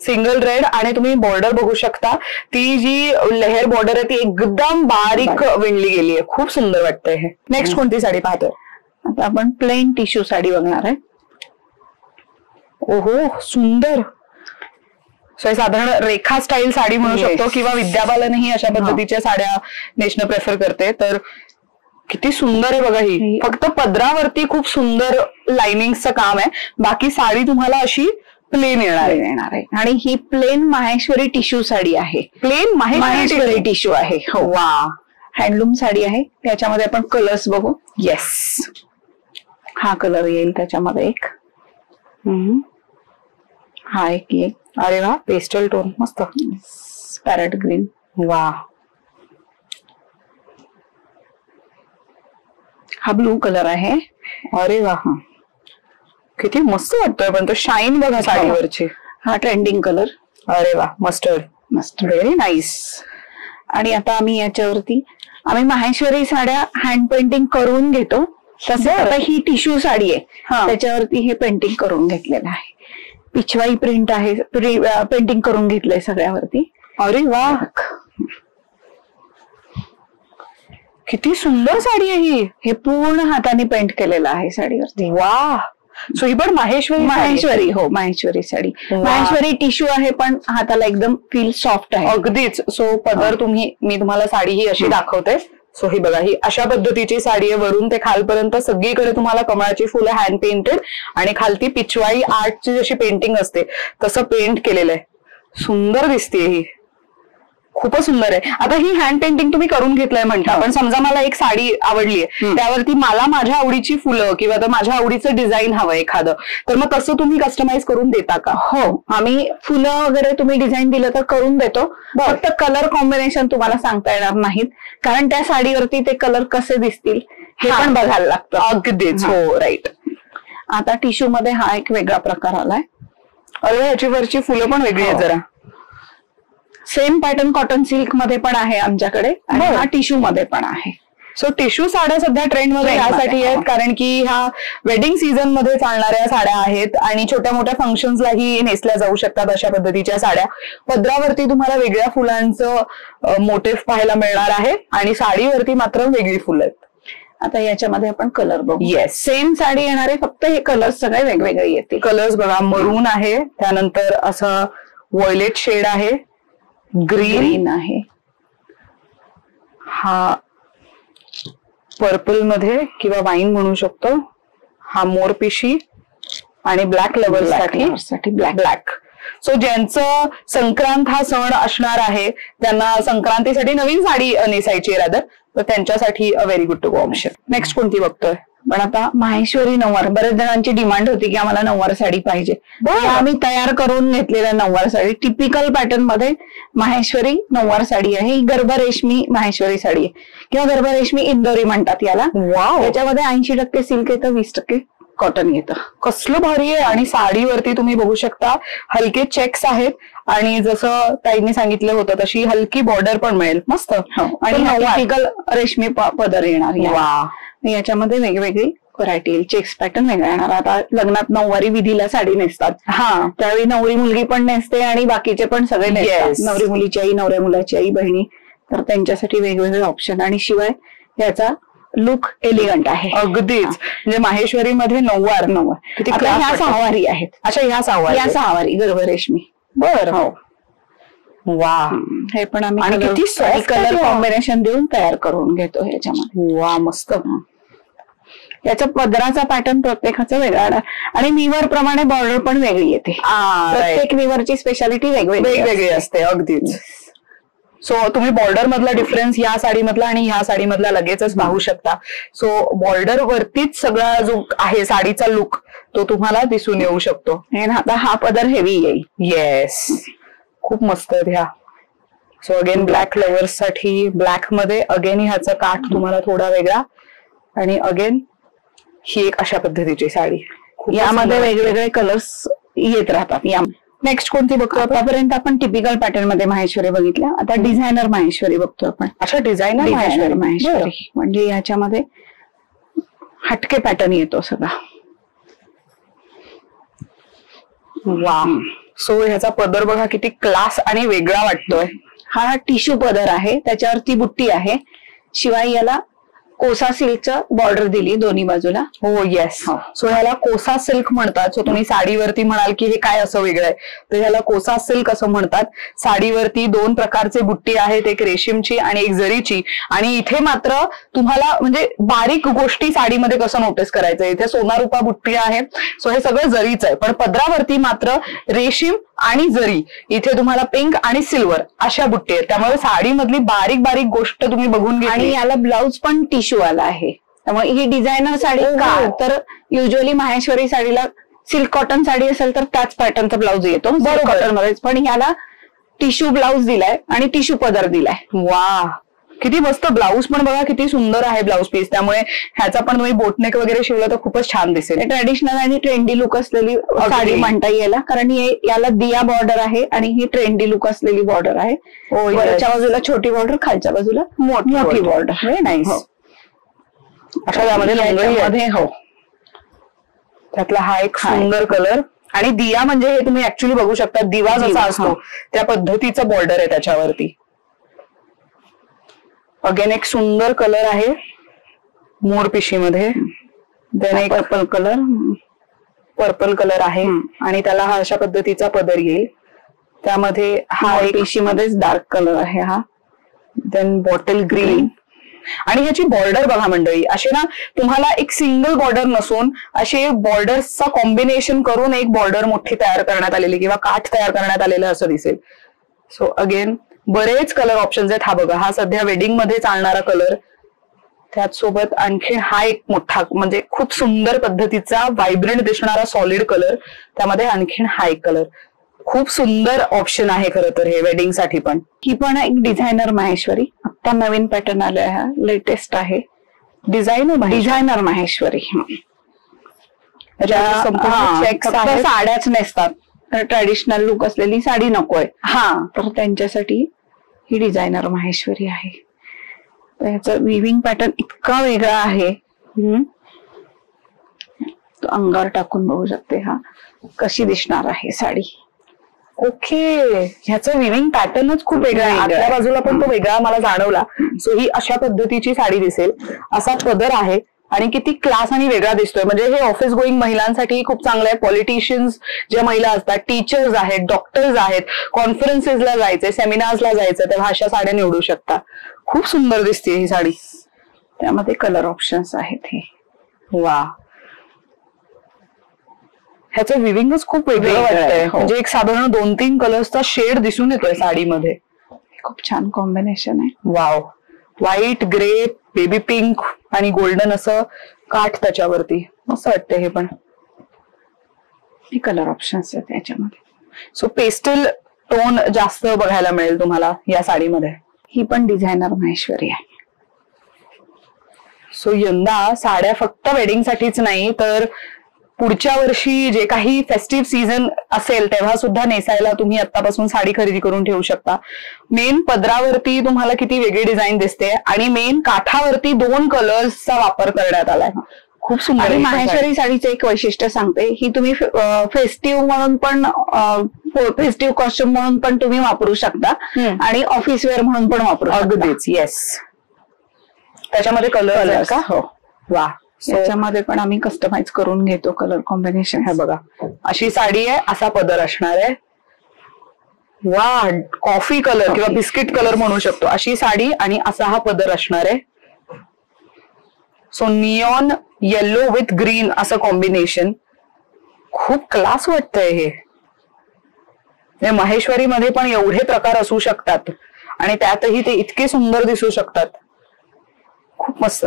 सिंगल रेड. आणि तुम्ही बॉर्डर बघू शकता, ती जी लेहर बॉर्डर आहे ती एकदम बारीक विणली गेली आहे. खूप सुंदर वाटतंय हे. नेक्स्ट कोणती साडी पाहतोय? आता आपण प्लेन टिश्यू साडी बघणार आहे. ओहो, सुंदर. सो साधारण रेखा स्टाईल साडी म्हणू शकतो किंवा विद्या बालनही अशा पद्धतीच्या साड्या नेसणं प्रेफर करते. तर किती सुंदर आहे बघा ही. फक्त पदरावरती खूप सुंदर लाइनिंगचं काम आहे, बाकी साडी तुम्हाला अशी प्लेन येणार आहे. आणि ही प्लेन माहेश्वरी टिश्यू साडी आहे. प्लेन माहेश्वरी टिश्यू आहे. हो. वा, हँडलूम साडी आहे. त्याच्यामध्ये आपण कलर्स बघू. येस, हा कलर येईल त्याच्यामध्ये एक. हा एक येईल. अरे वा, पेस्टल टोन मस्त. Parrot green. वा, हा ब्लू कलर आहे. अरे वा, किती मस्त वाटतोय. पण तो शाईन बघा साडीवरची. हा ट्रेंडिंग कलर. अरे वा, मस्टर्ड. Very nice. आणि आता आम्ही याच्यावरती माहेश्वरी साड्या हँड पेंटिंग करून घेतो. तसं आता ही टिश्यू साडी आहे, त्याच्यावरती हे पेंटिंग करून घेतलेलं आहे. पिछवाई प्रिंट आहे, पेंटिंग करून घेतलंय सगळ्यावरती. अरे वा, किती सुंदर साडी आहे ही. हे पूर्ण हाताने पेंट केलेलं आहे साडीवरती. वा. सो ही पण माहेश्वरी. हो, माहेश्वरी साडी. माहेश्वरी टिश्यू आहे पण हाताला एकदम फील सॉफ्ट आहे. अगदीच. सो पदर मी तुम्हाला साडी ही अशी दाखवते. सो ही बघा, ही अशा पद्धतीची साडी आहे. वरून ते खालपर्यंत सगळीकडे तुम्हाला कमळाची फुलं हँड पेंटेड आणि खालती पिछवाई आर्टची जशी पेंटिंग असते तसं पेंट केलेलं आहे. सुंदर दिसते ही, खूपच सुंदर आहे. आता ही हँड पेंटिंग तुम्ही करून घेतलंय म्हणता, पण समजा मला एक साडी आवडलीये, त्यावरती मला माझ्या आवडीची फुलं किंवा माझ्या आवडीचं डिझाईन हवं एखादं, तर मग तसं तुम्ही कस्टमाइज करून देता का? हो, आम्ही फुलं वगैरे तुम्ही डिझाईन दिलं तर करून देतो. फक्त कलर कॉम्बिनेशन तुम्हाला सांगता येणार नाहीत, कारण त्या साडीवरती ते कलर कसे दिसतील हे पण बघायला लागतं. अगदीच. हो, राईट. आता टिश्यू मध्ये हा एक वेगळा प्रकार आलाय. अरे, ह्याची वरची फुलं पण वेगळी आहे जरा. सेम पॅटर्न कॉटन सिल्क मध्ये पण आहे आमच्याकडे आणि हा टिश्यू मध्ये पण आहे. सो टिश्यू साड्या सध्या ट्रेंड मध्ये यासाठी आहेत कारण की ह्या वेडिंग सीझन मध्ये चालणाऱ्या साड्या आहेत आणि छोट्या मोठ्या फंक्शन्सलाही नेसल्या जाऊ शकतात अशा पद्धतीच्या साड्या. पदरावरती तुम्हाला वेगळ्या फुलांचं मोटिव्ह पाहायला मिळणार आहे आणि साडीवरती मात्र वेगळी फुलं आहेत. आता याच्यामध्ये आपण कलर बघू. येस, सेम साडी येणार आहे, फक्त हे कलर्स सगळे वेगवेगळे येतील. कलर्स बघा, मरून आहे, त्यानंतर असं व्हायलेट शेड आहे, ग्रीन आहे, हा पर्पल मध्ये किंवा वाईन म्हणू शकतो, हा मोरपिशी आणि ब्लॅक लवर्ससाठी ब्लॅक. सो ज्यांचं संक्रांत हा सण असणार आहे त्यांना संक्रांतीसाठी नवीन साडी नेसायची रादर, तर त्यांच्यासाठी a very good to go option. Next कोणती बघतोय? पण आता माहेश्वरी नऊवार, बऱ्याच जणांची डिमांड होती की आम्हाला नऊवार साडी पाहिजे, आम्ही तयार करून घेतलेलं नऊवार साडी टिपिकल पॅटर्न मध्ये माहेश्वरी नऊवार साडी आहे. ही गर्भ रेशमी माहेश्वरी साडी आहे किंवा गर्भ रेशमी इंदोरी म्हणतात याला. याच्यामध्ये 80% सिल्क येतं, 20% कॉटन येतं. कसलं भारी आहे. आणि साडीवरती तुम्ही बघू शकता हलके चेक्स आहेत आणि जसं ताईंनी सांगितलं होतं तशी हलकी बॉर्डर पण मिळेल. मस्त. आणि टिपिकल रेशमी पदर येणार. याच्यामध्ये वेगवेगळी व्हरायटी येईल. चेक्स पॅटर्न वेगळा येणार. आता लग्नात नऊवारी विधीला साडी नेसतात, त्यावेळी नवरी मुलगी पण नेसते आणि बाकीचे पण सगळे नेसतात. नवरी मुलीची आई, नवऱ्या मुलाची आई, बहिणी, तर त्यांच्यासाठी वेगवेगळे ऑप्शन. आणि शिवाय याचा लुक एलिगंट आहे. अगदीच. म्हणजे माहेश्वरी मध्ये नऊवार ह्या सहावारी आहेत. अच्छा, ह्या सहावारी गर्भ रेशमी. बर. हो. वा. हे पण आम्ही किती कलर कॉम्बिनेशन देऊन तयार करून घेतो ह्याच्यामध्ये. वा, मस्त. याचा पदराचा पॅटर्न प्रत्येकाचा वेगळा आणि विवर प्रमाणे बॉर्डर पण वेगळी येते. प्रत्येक विवरची स्पेशालिटी वेगवेगळी असते. अगदीच. सो तुम्ही बॉर्डर मधला डिफरन्स या साडीमधला आणि ह्या साडीमधला लगेचच पाहू शकता. सो बॉर्डर वरतीच सगळा जो आहे साडीचा लुक तो तुम्हाला दिसून येऊ शकतो. आता हा पदर हेवी येईल. येस, खूप मस्त आहेत ह्या. सो अगेन ब्लॅक लव्हर्स साठी ब्लॅक मध्ये अगेन ह्याचा काठ तुम्हाला थोडा वेगळा आणि अगेन ही एक अशा पद्धतीची साडी. यामध्ये वेगवेगळे कलर्स येत राहतात. नेक्स्ट कोणती बघतो? आतापर्यंत आपण टिपिकल पॅटर्न मध्ये माहेश्वरी बघितल्या, आता डिझायनर माहेश्वरी बघतो आपण. अच्छा, डिझायनर माहेश्वरी म्हणजे याच्यामध्ये हटके पॅटर्न येतो सगळा. वा. सो ह्याचा पदर बघा किती क्लास आणि वेगळा वाटतोय. हा टिश्यू पदर आहे, त्याच्यावरती बुट्टी आहे. शिवाय याला कोसा सिल्कचं बॉर्डर दिली दोन्ही बाजूला. हो, येस. सो ह्याला कोसा सिल्क म्हणतात. सो तुम्ही साडीवरती म्हणाल की हे काय असं वेगळं आहे, तर ह्याला कोसा सिल्क असं म्हणतात. साडीवरती 2 प्रकारचे बुट्टी आहेत, एक रेशीमची आणि एक जरीची. आणि इथे मात्र तुम्हाला म्हणजे बारीक गोष्टी साडीमध्ये कसं नोटीस करायचं, इथे सोनारूपा बुट्टी आहे. सो हे सगळं जरीच आहे, पण पदरावरती मात्र रेशीम आणि जरी, इथे तुम्हाला पिंक आणि सिल्वर अशा बुट्टी आहेत. त्यामुळे साडीमधली बारीक बारीक गोष्ट तुम्ही बघून घ्या. आणि याला ब्लाउज पण टिश्यू आला आहे. त्यामुळे ही डिझायनर साडी का, तर युजली माहेश्वरी साडीला सिल्क कॉटन साडी असेल तर त्याच पॅटर्नचा ब्लाउज येतो कॉटन मध्येच, पण याला टिश्यू ब्लाउज दिलाय आणि टिश्यू पदर दिलाय. वा, किती मस्त. ब्लाऊज पण बघा किती सुंदर आहे ब्लाऊज पीस. त्यामुळे ह्याचा पण तुम्ही बोटनेक वगैरे शिवलं तर खूपच छान दिसेल. ट्रेडिशनल आणि ट्रेंडी लुक असलेली साडी म्हणता येईल, कारण याला दिया बॉर्डर आहे आणि ही ट्रेंडी लुक असलेली बॉर्डर आहे. वरच्या बाजूला छोटी बॉर्डर, खालच्या बाजूला मोठी बॉर्डर. Very nice. अशा यामध्ये हो, त्यातला हा एक सुंदर कलर. आणि दिया म्हणजे हे तुम्ही ऍक्च्युली बघू शकता, दिवा जसा असतो त्या पद्धतीचा बॉर्डर आहे त्याच्यावरती. अगेन एक सुंदर कलर आहे मोरपिशीमध्ये. देन एक पर्पल कलर आहे आणि त्याला हा अशा पद्धतीचा पदर येईल. त्यामध्ये हा एक पिशीमध्येच डार्क कलर आहे हा. Then bottle green. आणि ह्याची बॉर्डर बघा मंडळी, असे ना तुम्हाला एक सिंगल बॉर्डर नसून असे बॉर्डर्सचा कॉम्बिनेशन करून एक बॉर्डर मोठी तयार करण्यात आलेली किंवा काठ तयार करण्यात आलेलं असं दिसेल. सो अगेन बरेच कलर ऑप्शन्स आहेत. हा बघा, हा सध्या वेडिंग मध्ये चालणारा कलर. त्याच सोबत आणखी हा एक मोठा म्हणजे खूप सुंदर पद्धतीचा व्हायब्रंट दिसणारा सॉलिड कलर. त्यामध्ये आणखीन हा एक कलर. खूप सुंदर ऑप्शन आहे खरं तर हे वेडिंग साठी पण. ही पण एक डिझायनर माहेश्वरी, आता नवीन पॅटर्न आले आहे, लेटेस्ट आहे. डिझायनर माहेश्वरी. साड्याच नेसतात, ट्रॅडिशनल लुक असलेली साडी नकोय तर त्यांच्यासाठी ही डिझायनर माहेश्वरी आहे. याचं विविंग पॅटर्न इतका वेगळा आहे, तो अंगावर टाकून बघू शकते हा कशी दिसणार आहे साडी. ओके, ह्याचं विविंग पॅटर्नच खूप वेगळा आहे. आतल्या बाजूला पण तो वेगळा मला जाणवला. सो ही अशा पद्धतीची साडी दिसेल. असा पदर आहे आणि किती क्लास आणि वेगळा दिसतोय. म्हणजे हे ऑफिस गोईंग महिलांसाठी खूप चांगलं आहे. पॉलिटिशियन्स ज्या महिला असतात, टीचर्स आहेत, डॉक्टर्स आहेत, कॉन्फरन्सेसला जायचे, सेमिनार्सला जायचं, तेव्हा अशा साड्या निवडू शकता. खूप सुंदर दिसते ही साडी. त्यामध्ये कलर ऑप्शन्स आहेत हे. वा, ह्याचं विविंगच खूप वेगळं वाटतंय. म्हणजे एक साधारण 2-3 कलर्सचा शेड दिसून येतोय साडीमध्ये. खूप छान कॉम्बिनेशन आहे. Wow. White, grey, baby pink आणि गोल्डन असं काठ त्याच्यावरती मस्त वाटते हे पण. हे कलर ऑप्शन्स आहेत त्याच्यामध्ये. सो पेस्टल टोन जास्त बघायला मिळेल तुम्हाला या साडीमध्ये. ही पण डिझायनर माहेश्वरी आहे. सो यंदा साड्या फक्त वेडिंग साठीच नाही तर पुढच्या वर्षी जे काही फेस्टिव्ह सीझन असेल तेव्हा सुद्धा नेसायला तुम्ही आतापासून साडी खरेदी करून ठेवू शकता. मेन पदरावरती तुम्हाला किती वेगळी डिझाईन दिसते आणि मेन काठावरती 2 कलर्सचा वापर करण्यात आलाय. खूप सुंदर. आणि माहेश्वरी साडीचं एक वैशिष्ट्य सांगते, ही तुम्ही फेस्टिव्ह म्हणून पण फेस्टिव्ह कॉस्ट्युम म्हणून पण तुम्ही वापरू शकता आणि ऑफिस वेअर म्हणून पण वापरू शकता. अगदीच. येस. त्याच्यामध्ये कलर का? हो. वा. याच्यामध्ये पण आम्ही कस्टमाइज करून घेतो कलर कॉम्बिनेशन. हे बघा अशी साडी आहे, असा पदर असणार आहे. वा. कॉफी कलर किंवा बिस्किट कलर म्हणू शकतो अशी साडी आणि असा हा पदर असणार आहे. So neon yellow with green असं कॉम्बिनेशन. खूप क्लास वाटतंय हे. माहेश्वरी मध्ये पण एवढे प्रकार असू शकतात आणि त्यातही ते इतके सुंदर दिसू शकतात. खूप मस्त.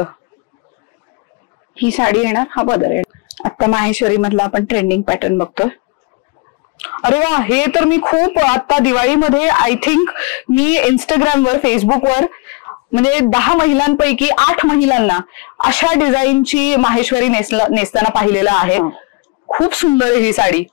ही साडी येणार, हा पदर येणार. आता माहेश्वरी मधला आपण ट्रेंडिंग पॅटर्न बघतोय. अरे वा. हे तर मी खूप आता दिवाळीमध्ये आय थिंक मी इंस्टाग्रामवर फेसबुकवर म्हणजे 10 महिलांपैकी 8 महिलांना अशा डिझाईनची माहेश्वरी नेसताना पाहिलेलं आहे. खूप सुंदर आहे ही साडी.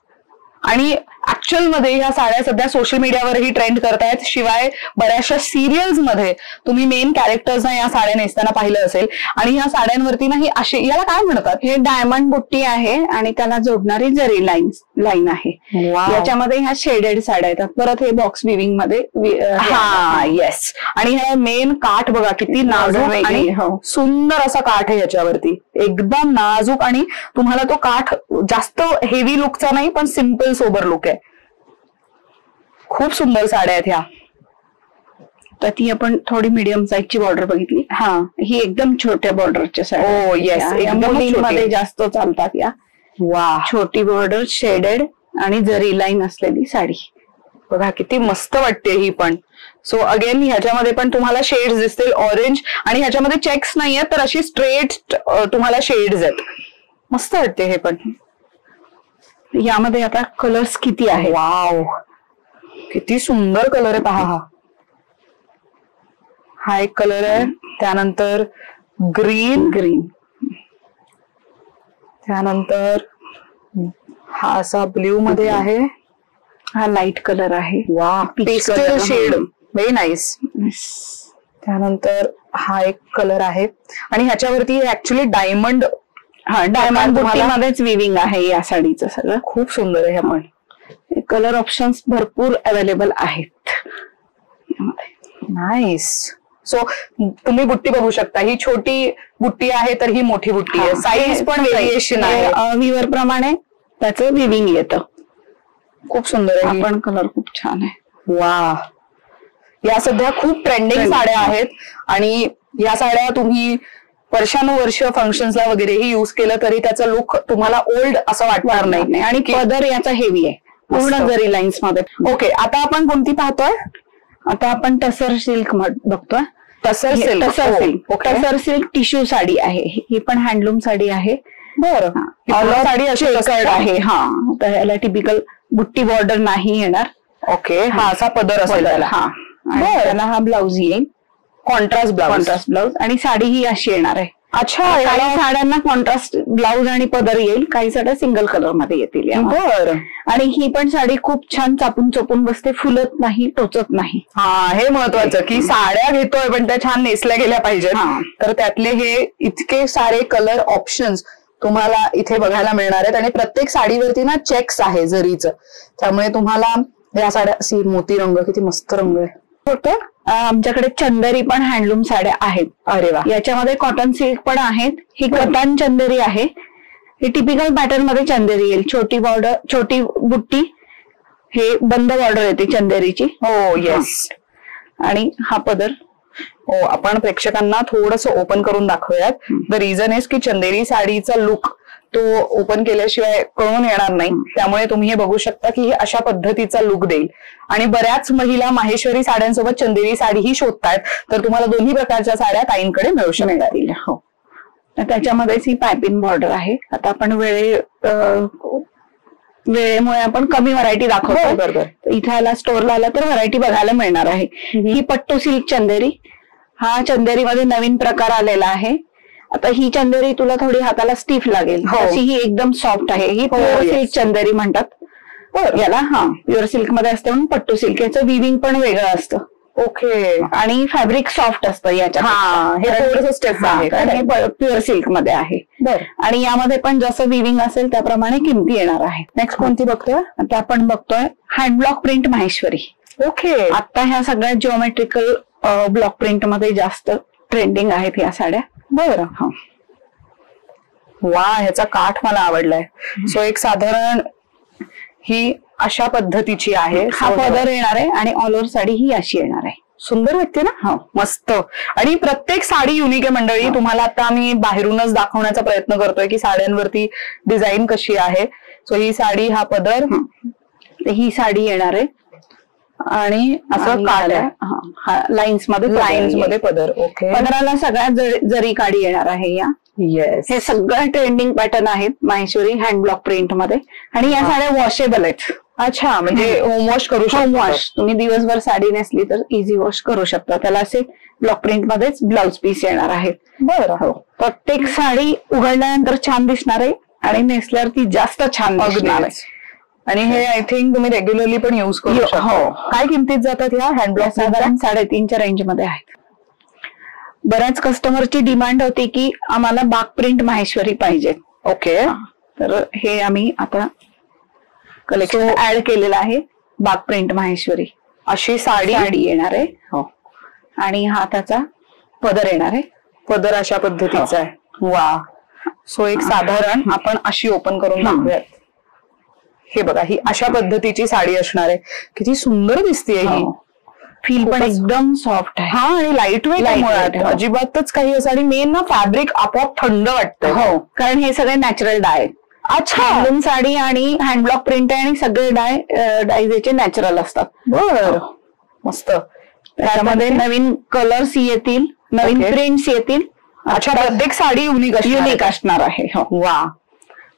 आणि ऍक्च्युअल मध्ये ह्या साड्या सध्या सोशल मीडियावरही ट्रेंड करतायत. शिवाय बऱ्याचशा सिरियल्स मध्ये तुम्ही मेन कॅरेक्टर्सना या साड्या नेसताना पाहिलं असेल. आणि ह्या साड्यांवरती ना ही अशी, याला काय म्हणतात, हे डायमंड बुट्टी आहे आणि त्याला जोडणारी जरी लाईन आहे. याच्यामध्ये ह्या शेडेड साड्या येतात. परत हे बॉक्स विविंग मध्ये. हा. येस. आणि ह्या मेन काठ बघा किती नाजूक आणि सुंदर असा काठ आहे याच्यावरती. एकदम नाजूक आणि तुम्हाला तो काठ जास्त हेवी लुकचा नाही पण सिम्पल सोबर लुक आहे. खूप सुंदर साड्या आहेत ह्या. तर ती आपण थोडी मीडियम साईजची बॉर्डर बघितली. हा. ही एकदम छोट्या बॉर्डरच्या साड्या. ओ येस. मुलींमध्ये जास्त चालतात या. वा. छोटी बॉर्डर, शेडेड आणि जरी लाईन असलेली साडी. बघा किती मस्त वाटते ही पण. सो अगेन ह्याच्यामध्ये पण तुम्हाला शेड्स दिसतील. ऑरेंज आणि ह्याच्यामध्ये चेक्स नाहीये तर अशी स्ट्रेट तुम्हाला शेड्स आहेत. मस्त वाटते हे पण. यामध्ये आता कलर्स किती आहे. वाव. किती सुंदर कलर आहे पहा. हा एक कलर आहे. त्यानंतर ग्रीन. त्यानंतर हा असा ब्ल्यू मध्ये आहे. हा लाईट कलर आहे. वा. Pastel shade. Very nice. त्यानंतर हा एक कलर आहे आणि ह्याच्यावरती ऍक्च्युली डायमंड बुट्टी मध्येच विविंग आहे या साडीचं सगळं. खूप सुंदर आहे. आपण कलर ऑप्शन्स भरपूर अवेलेबल आहेत. नाईस. सो तुम्ही बुट्टी बघू शकता. ही छोटी बुट्टी आहे तर ही मोठी बुट्टी आहे. साईज पण व्हेरिएशन आहे. विवर प्रमाणे त्याचं विविंग येतं. खूप सुंदर आहे. आपण कलर खूप छान आहे. वा. या सध्या खूप ट्रेंडिंग साड्या आहेत आणि या साड्या तुम्ही वर्षानुवर्ष फंक्शन्सला वगैरेही युज केलं तरी त्याचा लुक तुम्हाला ओल्ड असं वाटणार नाही. आणि पदर याचा हेवी आहे पूर्ण जरी लाईन्स मध्ये. ओके. आता आपण कोणती पाहतोय. आता आपण टसर सिल्क बघतोय. टसर सिल्क टिश्यू साडी आहे. ही पण हँडलूम साडी आहे. बरं. साडी अशी आहे. हा. तर याला टिपिकल बुट्टी बॉर्डर नाही येणार. ओके. हा असा पदर असेल त्याला. हा. त्याला हा ब्लाउज येईल. कॉन्ट्रास्ट ब्लाउज आणि साडी ही अशी येणार आहे. अच्छा. काही साड्यांना कॉन्ट्रास्ट ब्लाउज आणि पदर येईल. काही साड्या सिंगल कलर मध्ये येतील. बरं. आणि ही पण साडी खूप छान चापून चोपून बसते. फुलत नाही, टोचत नाही. हा. हे महत्वाचं की साड्या घेतोय पण त्या छान नेसल्या गेल्या पाहिजेत. तर त्यातले हे इतके सारे कलर ऑप्शन्स तुम्हाला इथे बघायला मिळणार आहेत. आणि प्रत्येक साडीवरती ना चेक्स आहे जरीचं. त्यामुळे तुम्हाला या साड्या अशी मोती रंग, किती मस्त रंग आहे. होतं. आमच्याकडे चंदेरी पण हँडलूम साड्या आहेत. अरे वा. याच्यामध्ये कॉटन सिल्क पण आहेत. ही कतान चंदेरी आहे. ही टिपिकल पॅटर्न मध्ये चंदेरी येईल. छोटी बॉर्डर, छोटी बुट्टी. हे बंद बॉर्डर येते चंदेरीची. हो. येस. आणि हा पदर. हो. आपण प्रेक्षकांना थोडस ओपन करून दाखवूयात. द रिझन इज की चंदेरी साडीचा लुक तो ओपन केल्याशिवाय कळून येणार नाही. त्यामुळे तुम्ही हे बघू शकता की अशा पद्धतीचा लुक देईल. आणि बऱ्याच महिला माहेश्वरी साड्यांसोबत चंदेरी साडीही शोधतायत तर तुम्हाला दोन्ही प्रकारच्या साड्या ताईंकडे मिळू शकतील. हो. त्याच्यामध्येच ही पायपिंग बॉर्डर आहे. आता आपण वेळेमुळे आपण कमी व्हरायटी दाखवतो. बरोबर. इथे आला स्टोरला आला तर व्हरायटी बघायला मिळणार आहे. ही पट्टू सिल्क चंदेरी, हा चंदेरीमध्ये नवीन प्रकार आलेला आहे. आता ही चंदेरी तुला थोडी हाताला स्टिफ लागेल, अशी ही एकदम सॉफ्ट आहे. ही प्युअर सिल्क चंदेरी म्हणतात याला. हा, प्युअर सिल्क मध्ये असते म्हणून पट्टू सिल्क. याचं विविंग पण वेगळं असतं. ओके. आणि फॅब्रिक सॉफ्ट असतं याच्यात. हे प्युअर सिल्क मध्ये आहे. आणि यामध्ये पण जसं विविंग असेल त्याप्रमाणे किमती येणार आहे. नेक्स्ट कोणती बघतोय? आता आपण बघतोय हँडब्लॉक प्रिंट माहेश्वरी. ओके. आता ह्या सगळ्या जिओमेट्रिकल ब्लॉक प्रिंट मध्ये जास्त ट्रेंडिंग आहेत या साड्या. बरं. हा, वा, ह्याचा काठ मला आवडलाय. सो एक साधारण ही अशा पद्धतीची आहे. हा पदर येणार आहे आणि ऑल ओव्हर साडी ही अशी येणार आहे. सुंदर वाटते ना. हो, मस्त. आणि प्रत्येक साडी युनिक आहे मंडळी. तुम्हाला आता आम्ही बाहेरूनच दाखवण्याचा प्रयत्न करतोय की साड्यांवरती डिझाईन कशी आहे. सो ही साडी, हा पदर, ही साडी येणार आहे आणि असं काठ आहे. लाईन्स मध्ये पदर. ओके. पदराला सगळ्यात जरी काडी येणार आहे या. येस. हे सगळं ट्रेंडिंग पॅटर्न आहेत माहेश्वरी हँडब्लॉक प्रिंट मध्ये. आणि या साड्या वॉशेबल आहेत. अच्छा, म्हणजे होम वॉश करू शकता. होम वॉश, तुम्ही दिवसभर साडी नेसली तर इझी वॉश करू शकता. त्याला असे ब्लॉक प्रिंट मध्येच ब्लाउज पीस येणार आहेत. बरं. हो, प्रत्येक साडी उघडल्यानंतर छान दिसणार आहे आणि नेसल्यावर ती जास्त छान दिसणार आहे. आणि हे आय थिंक तुम्ही रेग्युलरली पण युज करू शकता. हो. काय किमतीत जातात ह्या हँडब्लॉक? साधारण 3.5च्या रेंज मध्ये आहेत. बऱ्याच कस्टमरची डिमांड होती की आम्हाला बाग प्रिंट माहेश्वरी पाहिजे. ओके. तर हे आम्ही आता कलेक्शन ऍड केलेलं आहे. बाग प्रिंट माहेश्वरी अशी साडी येणार आहे. हो. आणि हा त्याचा पदर येणार आहे. पदर अशा पद्धतीचा आहे. वा. सो एक साधारण आपण अशी ओपन करून दाखवूयात. हे बघा, ही अशा पद्धतीची साडी असणार आहे. किती सुंदर दिसतेय ही. फील पण एकदम सॉफ्ट आहे. हा, आणि लाईट वेट आहे. अजिबातच काही असं. आणि मेन ना, फॅब्रिक आपोआप थंड वाटतं. हो, कारण हे सगळे नॅचरल डाय. अच्छा. हँडलूम साडी आणि हँडब्लॉक प्रिंट आहे आणि सगळे डायचे नॅचरल असतात. बर, मस्त. त्यामध्ये नवीन कलर्स येतील, नवीन प्रिंट्स येतील. अच्छा, प्रत्येक साडी युनिक असणार आहे. वा.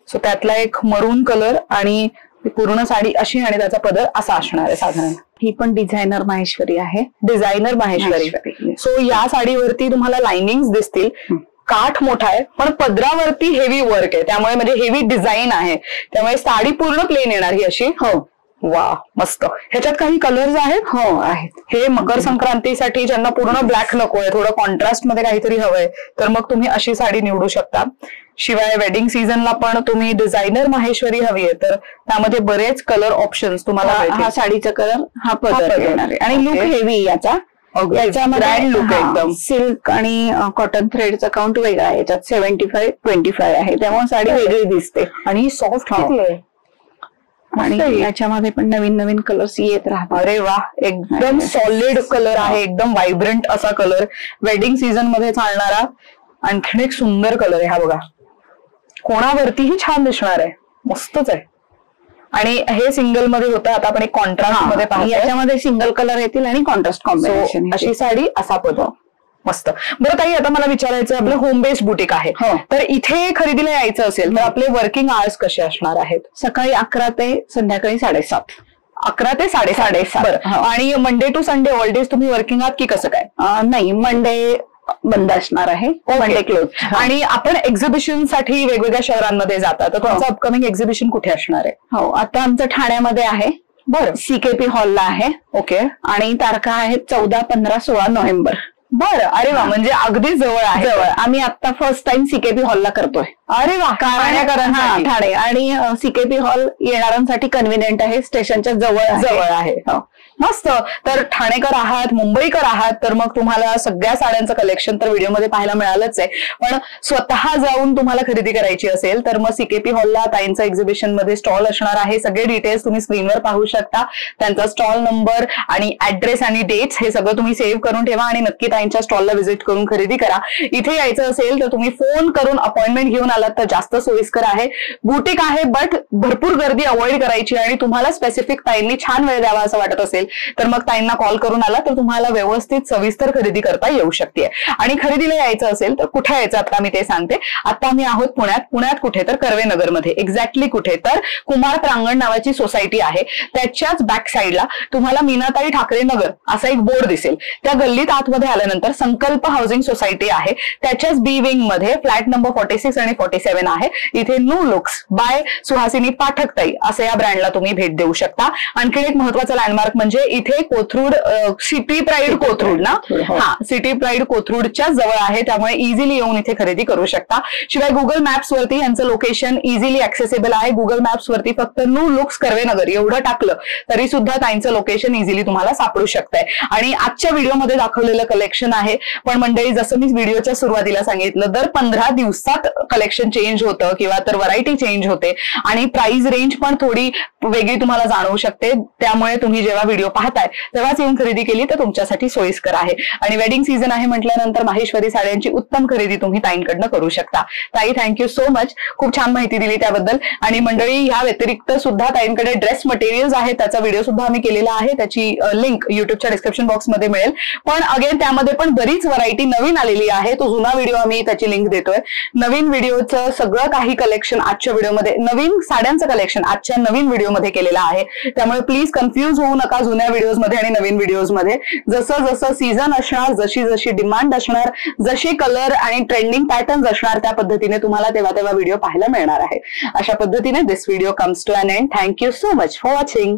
सो त्यातला एक मरून कलर आणि पूर्ण साडी अशी आणि त्याचा पदर असा असणार आहे साधारण. ही पण डिझायनर माहेश्वरी आहे. डिझायनर माहेश्वरी. सो या साडीवरती तुम्हाला लाइनिंग दिसतील. काठ मोठा आहे पण पदरावरती हेवी वर्क आहे, त्यामुळे म्हणजे हेवी डिझाईन आहे, त्यामुळे साडी पूर्ण प्लेन येणार ही अशी. हो. वा, मस्त. ह्याच्यात काही कलर्स आहेत? हो आहेत. हे मकर संक्रांतीसाठी ज्यांना पूर्ण ब्लॅक नकोय, थोडं कॉन्ट्रास्ट मध्ये काहीतरी हवंय, तर मग तुम्ही अशी साडी निवडू शकता. शिवाय वेडिंग सीझनला पण तुम्ही डिझायनर माहेश्वरी हवी आहे तर त्यामध्ये बरेच कलर ऑप्शन्स तुम्हाला. हा साडीचा कलर, हा पदर येणार आहे आणि लुक हेवी याचा. याच्यामध्ये लुक एकदम सिल्क आणि कॉटन थ्रेडचा काउंट वेगळा आहे. याच्यात 75-25 आहे, त्यामुळे साडी वेगळी दिसते आणि सॉफ्ट आहे. आणि याच्यामध्ये पण नवीन नवीन कलर्स येत राहतात. अरे वा, एकदम सॉलिड कलर आहे, एकदम व्हायब्रंट असा कलर, वेडिंग सीझन मध्ये चालणारा आणखीन एक सुंदर कलर आहे हा. बघा, कोणावरतीही छान दिसणार आहे, मस्तच आहे. आणि हे सिंगल मध्ये होतं, आता आपण एक कॉन्ट्रास्ट मध्ये पाहतो. याच्यामध्ये सिंगल कलर येतील आणि कॉन्ट्रास्ट कॉम्बिनेशन. अशी साडी, असा पदर, मस्त. बरं ताई, आता मला विचारायचं, आपलं होम बेस्ड बुटीक आहे, तर इथे खरेदीला यायचं असेल तर आपले वर्किंग आवर्स कसे असणार आहेत? सकाळी 11 ते संध्याकाळी 7:30. 11 ते 7:30. आणि Monday to Sunday all days तुम्ही वर्किंग आहात की कसं काय? नाही, मंडे बंद असणार आहे, मंडे क्लोज. आणि आपण एक्झिबिशन साठी वेगवेगळ्या शहरांमध्ये जातात, तर तुमचं अपकमिंग एक्झिबिशन कुठे असणार आहे? हो, आता आमचं ठाण्यामध्ये आहे. बरं. CKP हॉलला आहे. ओके. आणि तारखा आहेत 14, 15, 16 नोव्हेंबर. बरं. अरे वा, म्हणजे अगदी जवळ आहे. जवळ. आम्ही आता फर्स्ट टाइम CKP हॉलला करतोय. अरे वा. ठाणे. आणि CKP हॉल येणाऱ्यांसाठी कन्व्हिनियंट आहे, स्टेशनच्या जवळ आहे. मस्त. तर ठाणेकर आहात, मुंबईकर आहात, तर मग तुम्हाला सगळ्या साड्यांचं कलेक्शन तर व्हिडिओमध्ये पाहायला मिळालंच आहे, पण स्वतः जाऊन तुम्हाला खरेदी करायची असेल तर मग CKP हॉलला ताईंचं एक्झिबिशन मध्ये स्टॉल असणार आहे. सगळे डिटेल्स तुम्ही स्क्रीनवर पाहू शकता. त्यांचा स्टॉल नंबर आणि ऍड्रेस आणि डेट्स हे सगळं तुम्ही सेव्ह करून ठेवा आणि नक्की ताईंच्या स्टॉलला व्हिजिट करून खरेदी करा. इथे यायचं असेल तर तुम्ही फोन करून अपॉइंटमेंट घेऊन आलात तर जास्त सोयीस्कर आहे. बुटीक आहे, बट भरपूर गर्दी अवॉइड करायची आणि तुम्हाला स्पेसिफिक ताईंनी छान वेळ द्यावा असं वाटत असेल तर मग ताईंना कॉल करून आला तर तुम्हाला व्यवस्थित सविस्तर खरेदी करता येऊ शकते. आणि खरेदीला यायचं असेल तर कुठे यायचं आता मी ते सांगते. आता आम्ही आहोत पुण्यात कुठे तर कर्वेनगरमध्ये. एक्झॅक्टली कुठे तर कुमार प्रांगण नावाची सोसायटी आहे, त्याच्याच बॅक साईडला तुम्हाला मीनाताई ठाकरे नगर असा एक बोर्ड दिसेल. त्या गल्लीत आतमध्ये आल्यानंतर संकल्प हाऊसिंग सोसायटी आहे, त्याच्याच बी विंग मध्ये फ्लॅट नंबर 46 आणि 47 आहे. इथे न्यू लुक्स बाय सुहासिनी पाठकताई असं या ब्रँडला तुम्ही भेट देऊ शकता. आणखी एक महत्वाचा लँडमार्क म्हणजे इथे कोथरूड, सिटी प्राईड कोथरूड ना, हा सिटी प्राईड कोथरूडच्या जवळ आहे, त्यामुळे इझिली येऊन इथे खरेदी करू शकता. शिवाय गुगल मॅप्स वरती यांचं लोकेशन इझिली ऍक्सेसिबल आहे. गुगल मॅप्स वरती फक्त न्यू लुक्स कर्वेनगर एवढं टाकलं तरी सुद्धा ताईंचं लोकेशन इझिली तुम्हाला सापडू शकतंय. आणि आजच्या व्हिडिओमध्ये दाखवलेलं कलेक्शन आहे, पण मंडळी जसं मी व्हिडिओच्या सुरुवातीला सांगितलं दर 15 दिवसात कलेक्शन चेंज होतं किंवा तर व्हरायटी चेंज होते आणि प्राइस रेंज पण थोडी वेगळी तुम्हाला जाणवू शकते. त्यामुळे तुम्ही जेव्हा व्हिडिओ पाहताय तेव्हाच येऊन खरेदी केली तर तुमच्यासाठी सोयीस्कर आहे. आणि वेडिंग सीझन आहे म्हटल्यानंतर माहेश्वरी साड्यांची उत्तम खरेदी तुम्ही ताईंकडनं करू शकता. ताई थँक्यू सो मच, खूप छान माहिती दिली त्याबद्दल. आणि मंडळी ह्या व्यतिरिक्त सुद्धा ताईंकडे ड्रेस मटेरियल्स आहेत, त्याचा व्हिडिओ सुद्धा आम्ही केलेला आहे, त्याची लिंक युट्यूबच्या डिस्क्रिप्शन बॉक्समध्ये मिळेल. पण अगेन त्यामध्ये पण बरीच व्हरायटी नवीन आलेली आहे, तो जुना व्हिडिओ आम्ही त्याची लिंक देतोय. नवीन व्हिडिओचं सगळं काही कलेक्शन आजच्या व्हिडिओमध्ये, नवीन साड्यांचं कलेक्शन आजच्या नवीन व्हिडिओमध्ये केलेलं आहे. त्यामुळे प्लीज कन्फ्युज होऊ नका जुन्या व्हिडिओजमध्ये आणि नवीन व्हिडिओजमध्ये. जसं जसं सीझन असणार, जशी जशी डिमांड असणार, जसे कलर आणि ट्रेंडिंग पॅटर्न्स असणार त्या पद्धतीने तुम्हाला तेव्हा तेव्हा व्हिडिओ पाहायला मिळणार आहे. अशा पद्धतीने this video comes to an end. Thank you so much for watching.